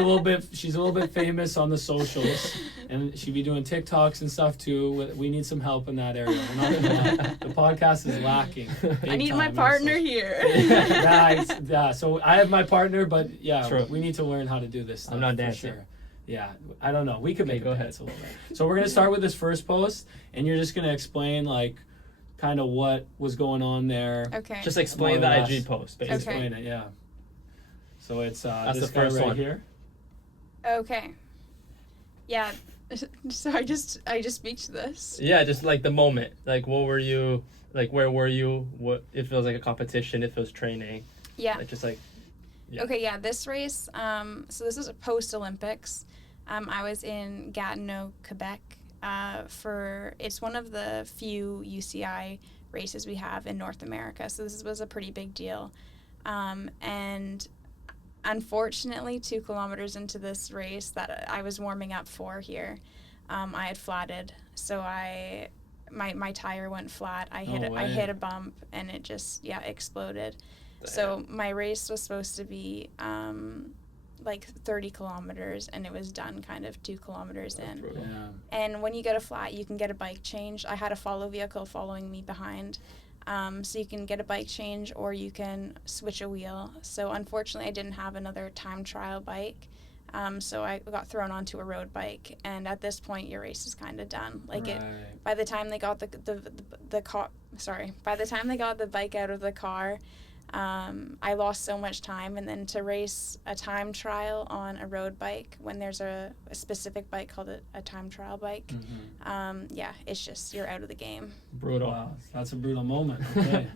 she's a little bit famous on the socials, and she'd be doing TikToks and stuff too. We need some help in that area. We're not gonna lie. The podcast is lacking. I need my partner here. Yeah. So I have my partner, but True. we need to learn how to do this stuff. I'm not dancing. Sure. Yeah, I don't know. We could make go a ahead a little bit. So we're gonna start with this first post, and you're just gonna explain like kind of what was going on there. Okay. Just explain the IG post, basically. Explain it, yeah. So it's That's this the guy first right one here. Okay. Yeah. So I just speak to this. Yeah, just like the moment. Like, what were you, like, where were you? What, if it was like a competition, if it was training. Yeah. Like, just like, yeah. Okay, yeah, this race, so this is a post-Olympics. I was in Gatineau, Quebec, it's one of the few UCI races we have in North America, so this was a pretty big deal. And unfortunately, 2 kilometers into this race that I was warming up for here, I had flatted, so my tire went flat. I hit a bump, and it just exploded. Damn. So my race was supposed to be like 30 kilometers, and it was done kind of 2 kilometers in. Yeah. And when you get a flat, you can get a bike change. I had a follow vehicle following me behind. So you can get a bike change, or you can switch a wheel. So unfortunately, I didn't have another time trial bike. So I got thrown onto a road bike, and at this point, your race is kind of done. Like by the time they got by the time they got the bike out of the car, I lost so much time, and then to race a time trial on a road bike when there's a specific bike called a time trial bike, it's just, you're out of the game. Brutal. Wow, that's a brutal moment. Okay.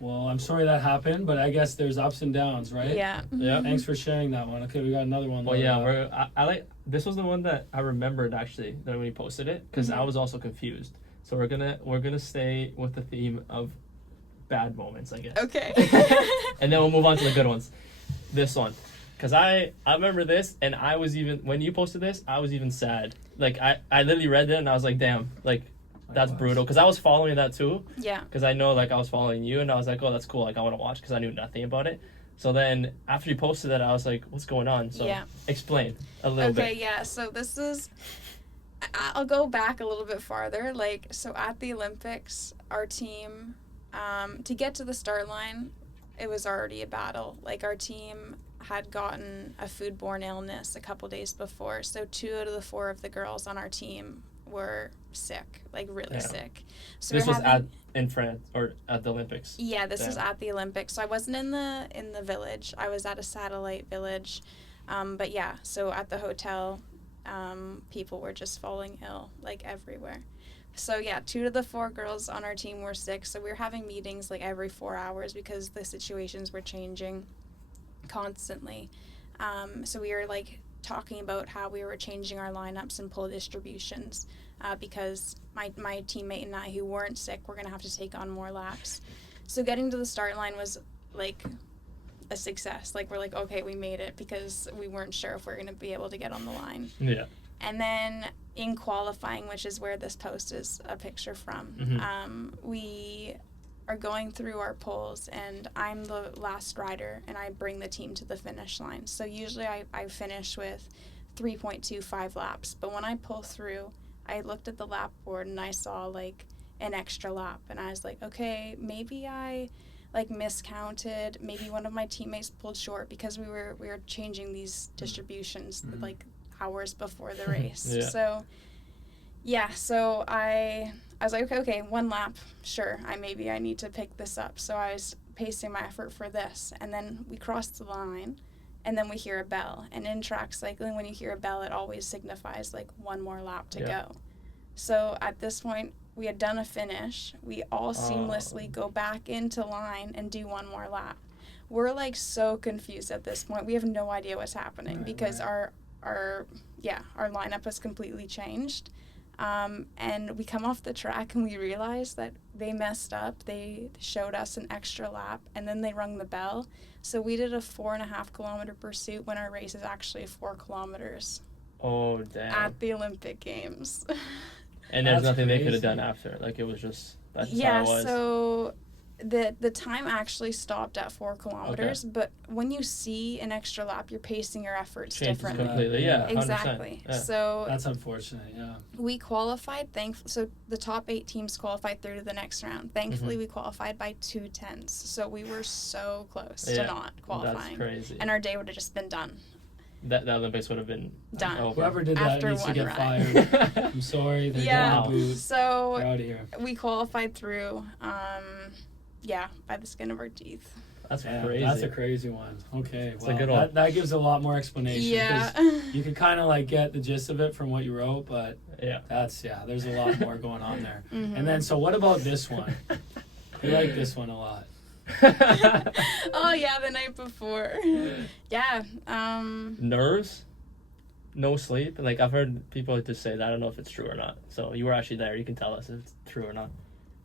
Well, I'm sorry that happened, but I guess there's ups and downs, right? Yeah. Yeah. Thanks for sharing that one. Okay, we got another one. Well, yeah, I like, this was the one that I remembered actually that when you posted it, because I was also confused. So we're gonna stay with the theme of bad moments, I guess. Okay. And then we'll move on to the good ones. This one, because I remember this, and I was even, when you posted this, I was even sad. Like I literally read it and I was like, damn, like that's brutal, because I was following that too. Yeah. Because I know, like, I was following you, and I was like, oh, that's cool, like I want to watch, because I knew nothing about it. So then after you posted that, I was like, what's going on? So explain a little bit. Okay, yeah. So this is, I'll go back a little bit farther. Like, so at the Olympics, our team, to get to the start line, it was already a battle. Like, our team had gotten a foodborne illness a couple days before, so 2 out of the 4 of the girls on our team were sick, like really sick. So This we're was in France or at the Olympics. Yeah, this was at the Olympics. So I wasn't in the village. I was at a satellite village. But yeah, so at the hotel, people were just falling ill, like everywhere. So yeah, 2 of the 4 girls on our team were sick. So we were having meetings like every 4 hours because the situations were changing constantly. So we were like talking about how we were changing our lineups and pull distributions because my teammate and I who weren't sick were going to have to take on more laps. So getting to the start line was like a success. Like we're like, okay, we made it because we weren't sure if we are going to be able to get on the line. Yeah. And then in qualifying, which is where this post is a picture from, we are going through our polls, and I'm the last rider, and I bring the team to the finish line. So usually I finish with 3.25 laps, but when I pull through, I looked at the lap board and I saw like an extra lap, and I was like, okay, maybe I like miscounted, maybe one of my teammates pulled short because we were changing these distributions like hours before the race. So I was like, okay, 1 lap, sure, I need to pick this up. So I was pacing my effort for this, and then we crossed the line, and then we hear a bell. And in track cycling, when you hear a bell, it always signifies like 1 more lap to go. So at this point, we had done a finish. We all seamlessly go back into line and do 1 more lap. We're like so confused at this point. We have no idea what's happening because our lineup has completely changed. And we come off the track and we realize that they messed up. They showed us an extra lap, and then they rung the bell. So we did a 4.5 kilometer pursuit when our race is actually 4 kilometers. Oh, damn. At the Olympic Games. And there's nothing they could have done after. Like, it was just, that's how it was. So the time actually stopped at 4 kilometers, but when you see an extra lap, you're pacing your efforts differently. Completely, yeah. Exactly. 100%. Yeah. So that's unfortunate, yeah. We qualified, so the top 8 teams qualified through to the next round. Thankfully, we qualified by 2/10. So we were so close to not qualifying. That's crazy. And our day would have just been done. The Olympics would have been done. over. Whoever did that After needs to get ride. fired. I'm sorry, they're going to boot. So they're out of here. We qualified through, by the skin of our teeth. That's crazy. That's a crazy one. Okay, It's a good one. That gives a lot more explanation. Yeah. You can kind of like get the gist of it from what you wrote, but there's a lot more going on there. And then, so what about this one? I like this one a lot. Oh yeah, the night before. Yeah. Nerves? No sleep? Like, I've heard people just say that. I don't know if it's true or not. So you were actually there. You can tell us if it's true or not.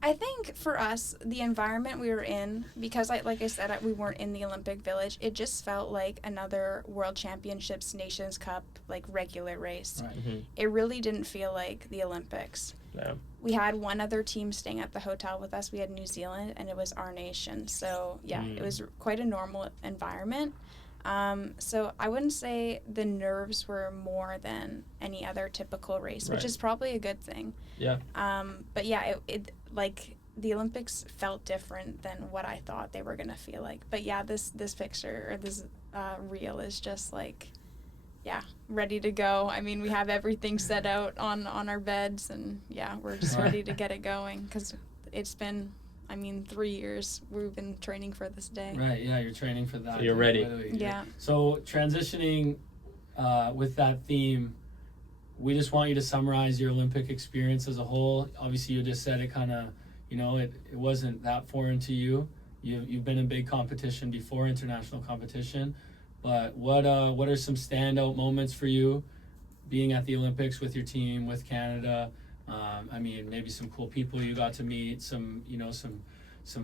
I think for us, the environment we were in, because like I said, we weren't in the Olympic Village, it just felt like another World Championships, Nations Cup, like regular race. Right. It really didn't feel like the Olympics. Yeah. We had one other team staying at the hotel with us. We had New Zealand, and it was our nation. So, it was quite a normal environment. So I wouldn't say the nerves were more than any other typical race, which is probably a good thing. Yeah. But yeah, it like the Olympics felt different than what I thought they were gonna feel like. But yeah, this picture or this reel is just like, ready to go. I mean, we have everything set out on our beds, and we're just ready to get it going because it's been. 3 years we've been training for this day. Right, yeah, you're training for that. So you're ready. Literally. Yeah. So transitioning with that theme, we just want you to summarize your Olympic experience as a whole. Obviously, you just said it kind of, it wasn't that foreign to you. You've been in big competition before, international competition. But what are some standout moments for you being at the Olympics with your team, with Canada? Maybe some cool people you got to meet, some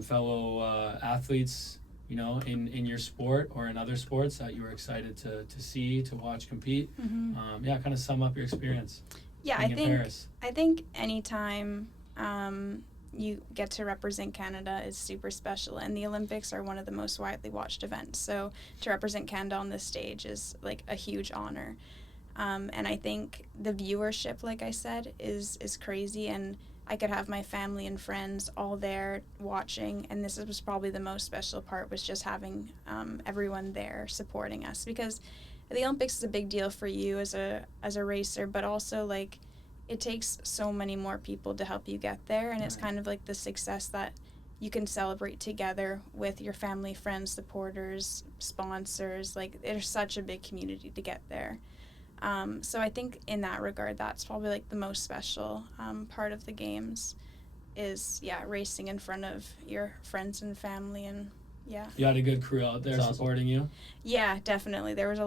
fellow athletes, in your sport or in other sports that you were excited to see, to watch compete. Kind of sum up your experience. Yeah, Paris. I think anytime you get to represent Canada is super special, and the Olympics are one of the most widely watched events. So to represent Canada on this stage is like a huge honor. And I think the viewership, like I said, is crazy, and I could have my family and friends all there watching, and this was probably the most special part, was just having everyone there supporting us, because the Olympics is a big deal for you as a racer, but also like it takes so many more people to help you get there, and it's kind of like the success that you can celebrate together with your family, friends, supporters, sponsors. Like, there's such a big community to get there. So I think in that regard, that's probably like the most special part of the games is, racing in front of your friends and family. And You had a good crew out there supporting you? Yeah, definitely. There was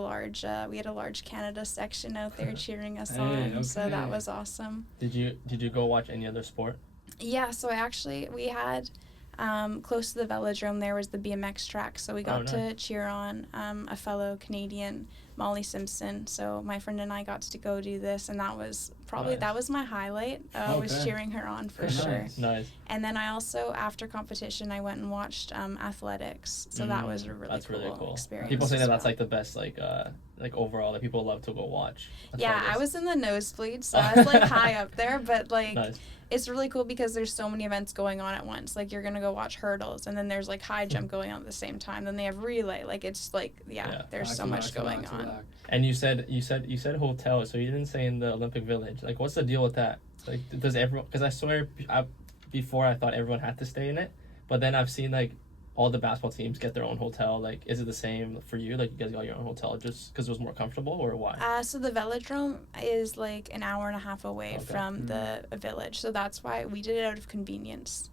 we had a large Canada section out there cheering us on. So that was awesome. Did you go watch any other sport? Yeah, so we had close to the velodrome there was the BMX track, so we got to cheer on a fellow Canadian, Molly Simpson. So my friend and I got to go do this, and that was that was my highlight. Was cheering her on for sure. Nice. And then I also, after competition, I went and watched athletics. So that was a really cool experience. People say that's like the best like overall that people love to go watch. I was in the nosebleed, so I was like high up there, but like. Nice. It's really cool because there's so many events going on at once. Like, you're going to go watch hurdles, and then there's, like, high jump going on at the same time. Then they have relay. Like, it's, like, there's so much going on. And you said hotel, so you didn't say in the Olympic Village. Like, what's the deal with that? Like, does everyone... Because I swear, before I thought everyone had to stay in it, but then I've seen, like, all the basketball teams get their own hotel. Like, is it the same for you? Like, you guys got your own hotel just because it was more comfortable, or why? So the velodrome is like an hour and a half away from the village. So that's why we did it out of convenience.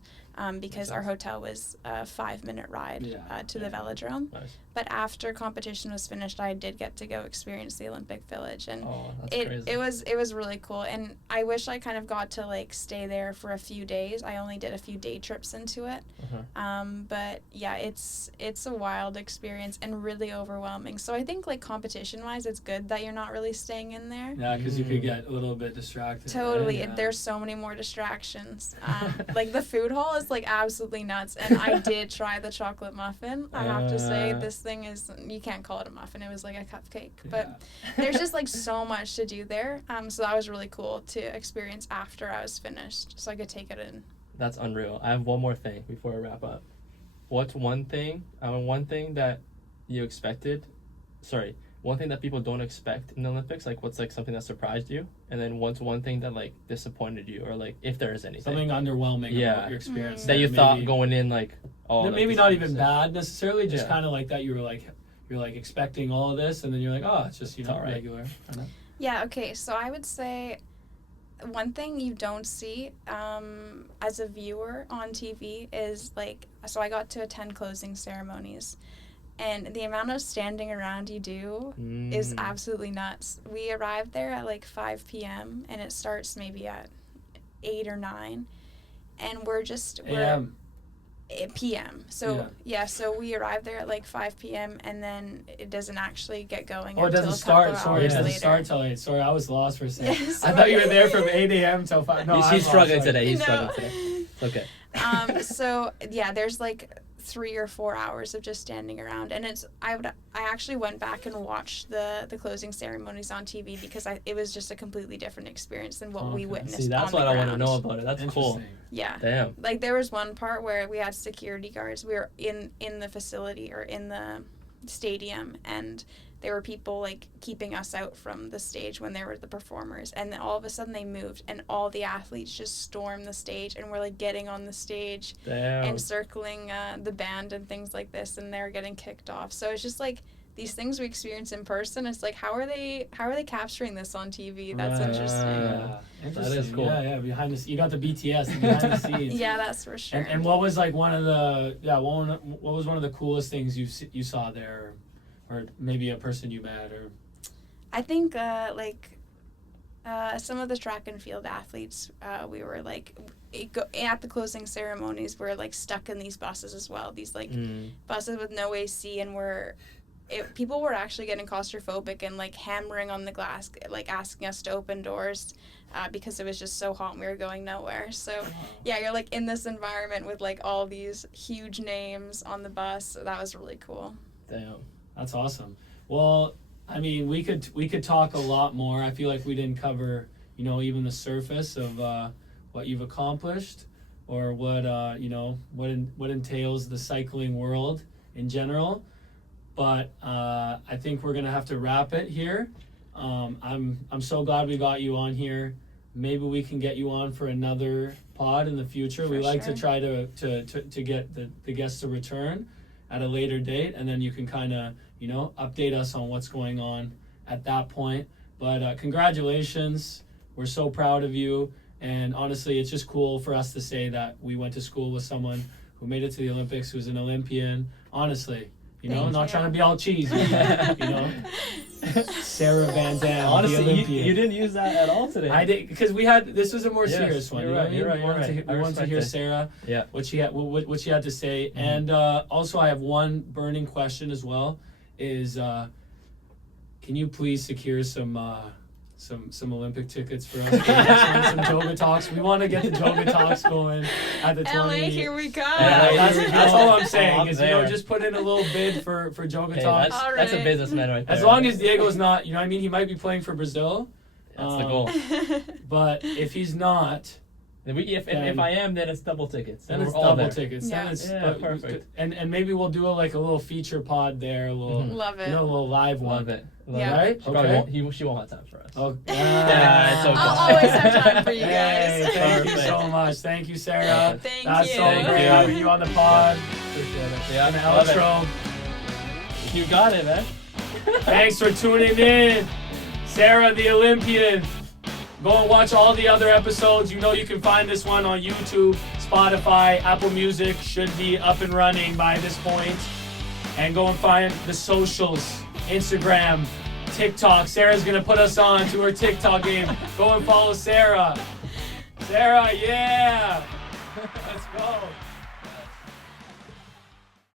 Because our hotel was a 5-minute ride to the velodrome. Nice. But after competition was finished, I did get to go experience the Olympic Village, and crazy. it was really cool. And I wish I kind of got to like stay there for a few days. I only did a few day trips into it, but it's a wild experience and really overwhelming. So I think like competition wise, it's good that you're not really staying in there. Yeah, because you could get a little bit distracted. Totally, right? There's so many more distractions. Like the food hall is like absolutely nuts, and I did try the chocolate muffin. I have to say, this thing is, you can't call it a muffin, it was like a cupcake, but there's just like so much to do there, so that was really cool to experience after I was finished, so I could take it in. That's unreal. I have one more thing before I wrap up. What's one thing that you expected, one thing that people don't expect in the Olympics? Like, what's like something that surprised you? And then what's one thing that like disappointed you, or like if there is anything? Something underwhelming about your experience. That you thought going in like, maybe not even bad necessarily, just kind of like that you're like expecting all of this, and then you're like, oh, it's just, regular. Yeah, okay, so I would say one thing you don't see as a viewer on TV is like, so I got to attend closing ceremonies. And the amount of standing around you do is absolutely nuts. We arrived there at like 5 p.m. and it starts maybe at 8 or 9. And we're p.m. So, so we arrived there at like 5 p.m. and then it doesn't actually get going until it doesn't start. Sorry, it doesn't start till 8. Sorry, I was lost for a second. I thought you were there from 8 a.m. till 5. No, He's struggling today. He's struggling today. Okay. So, there's like 3 or 4 hours of just standing around, and I actually went back and watched the closing ceremonies on TV because it was just a completely different experience than what we witnessed. See, that's what I want to know about it. That's cool. Yeah. Damn. Like, there was one part where we had security guards. We were in the facility or in the stadium, and there were people like keeping us out from the stage when there were the performers, and then all of a sudden they moved and all the athletes just stormed the stage and were like getting on the stage and circling the band and things like this, and they're getting kicked off. So it's just like these things we experience in person. It's like, how are they capturing this on TV? That's interesting. Interesting. That is cool. Yeah, behind the you got the BTS behind the scenes. Yeah, that's for sure. And what was like one of the coolest things you saw there? Or maybe a person you met, or I think some of the track and field athletes, we were like at the closing ceremonies, we're like stuck in these buses as well. These like buses with no AC, and people were actually getting claustrophobic and like hammering on the glass, like asking us to open doors because it was just so hot and we were going nowhere. So you're like in this environment with like all these huge names on the bus. So that was really cool. Damn. That's awesome. Well, I mean, we could talk a lot more. I feel like we didn't cover, even the surface of what you've accomplished, or what what entails the cycling world in general. But I think we're gonna have to wrap it here. I'm so glad we got you on here. maybe we can get you on for another pod in the future. We like to try to get the guests to return at a later date, and then you can kind of, you know, update us on what's going on at that point. But congratulations. We're so proud of you. And honestly, it's just cool for us to say that we went to school with someone who made it to the Olympics, who's an Olympian. Honestly, you know, not trying to be all cheesy, you know. Sarah Van Dam, Honestly, the Olympian. you didn't use that at all today. I did, because this was a more serious one. You're right. We wanted to hear Sarah, what she had to say. Mm-hmm. And also, I have one burning question as well. Is can you please secure some Olympic tickets for us? Some Joga Talks. We want to get the Joga Talks going at the 20. LA, here we go. That's all I'm saying. Is, you know, just put in a little bid for Joga Talks. That's a businessman right there. As long as Diego's not, you know what I mean? He might be playing for Brazil. That's the goal. But if he's not... If I am, then it's double tickets. Then it's double tickets. Yeah. Then it's, perfect. And maybe we'll do a little feature pod there, a little Love it. You know, a little live one. Love it. Right? She won't have time for us. Oh, yeah, it's okay. I'll always have time for you guys. Hey, thank you Perfect. so much. Thank you, Sarah. Thank That's you. so great having you on the pod. Appreciate it. Yeah, And the love outro. it. You got it, man. Thanks for tuning in. Sarah, the Olympian. Go and watch all the other episodes. You know you can find this one on YouTube, Spotify, Apple Music. Should be up and running by this point. And go and find the socials, Instagram, TikTok. Sarah's going to put us on to her TikTok game. Go and follow Sarah. Sarah, yeah. Let's go.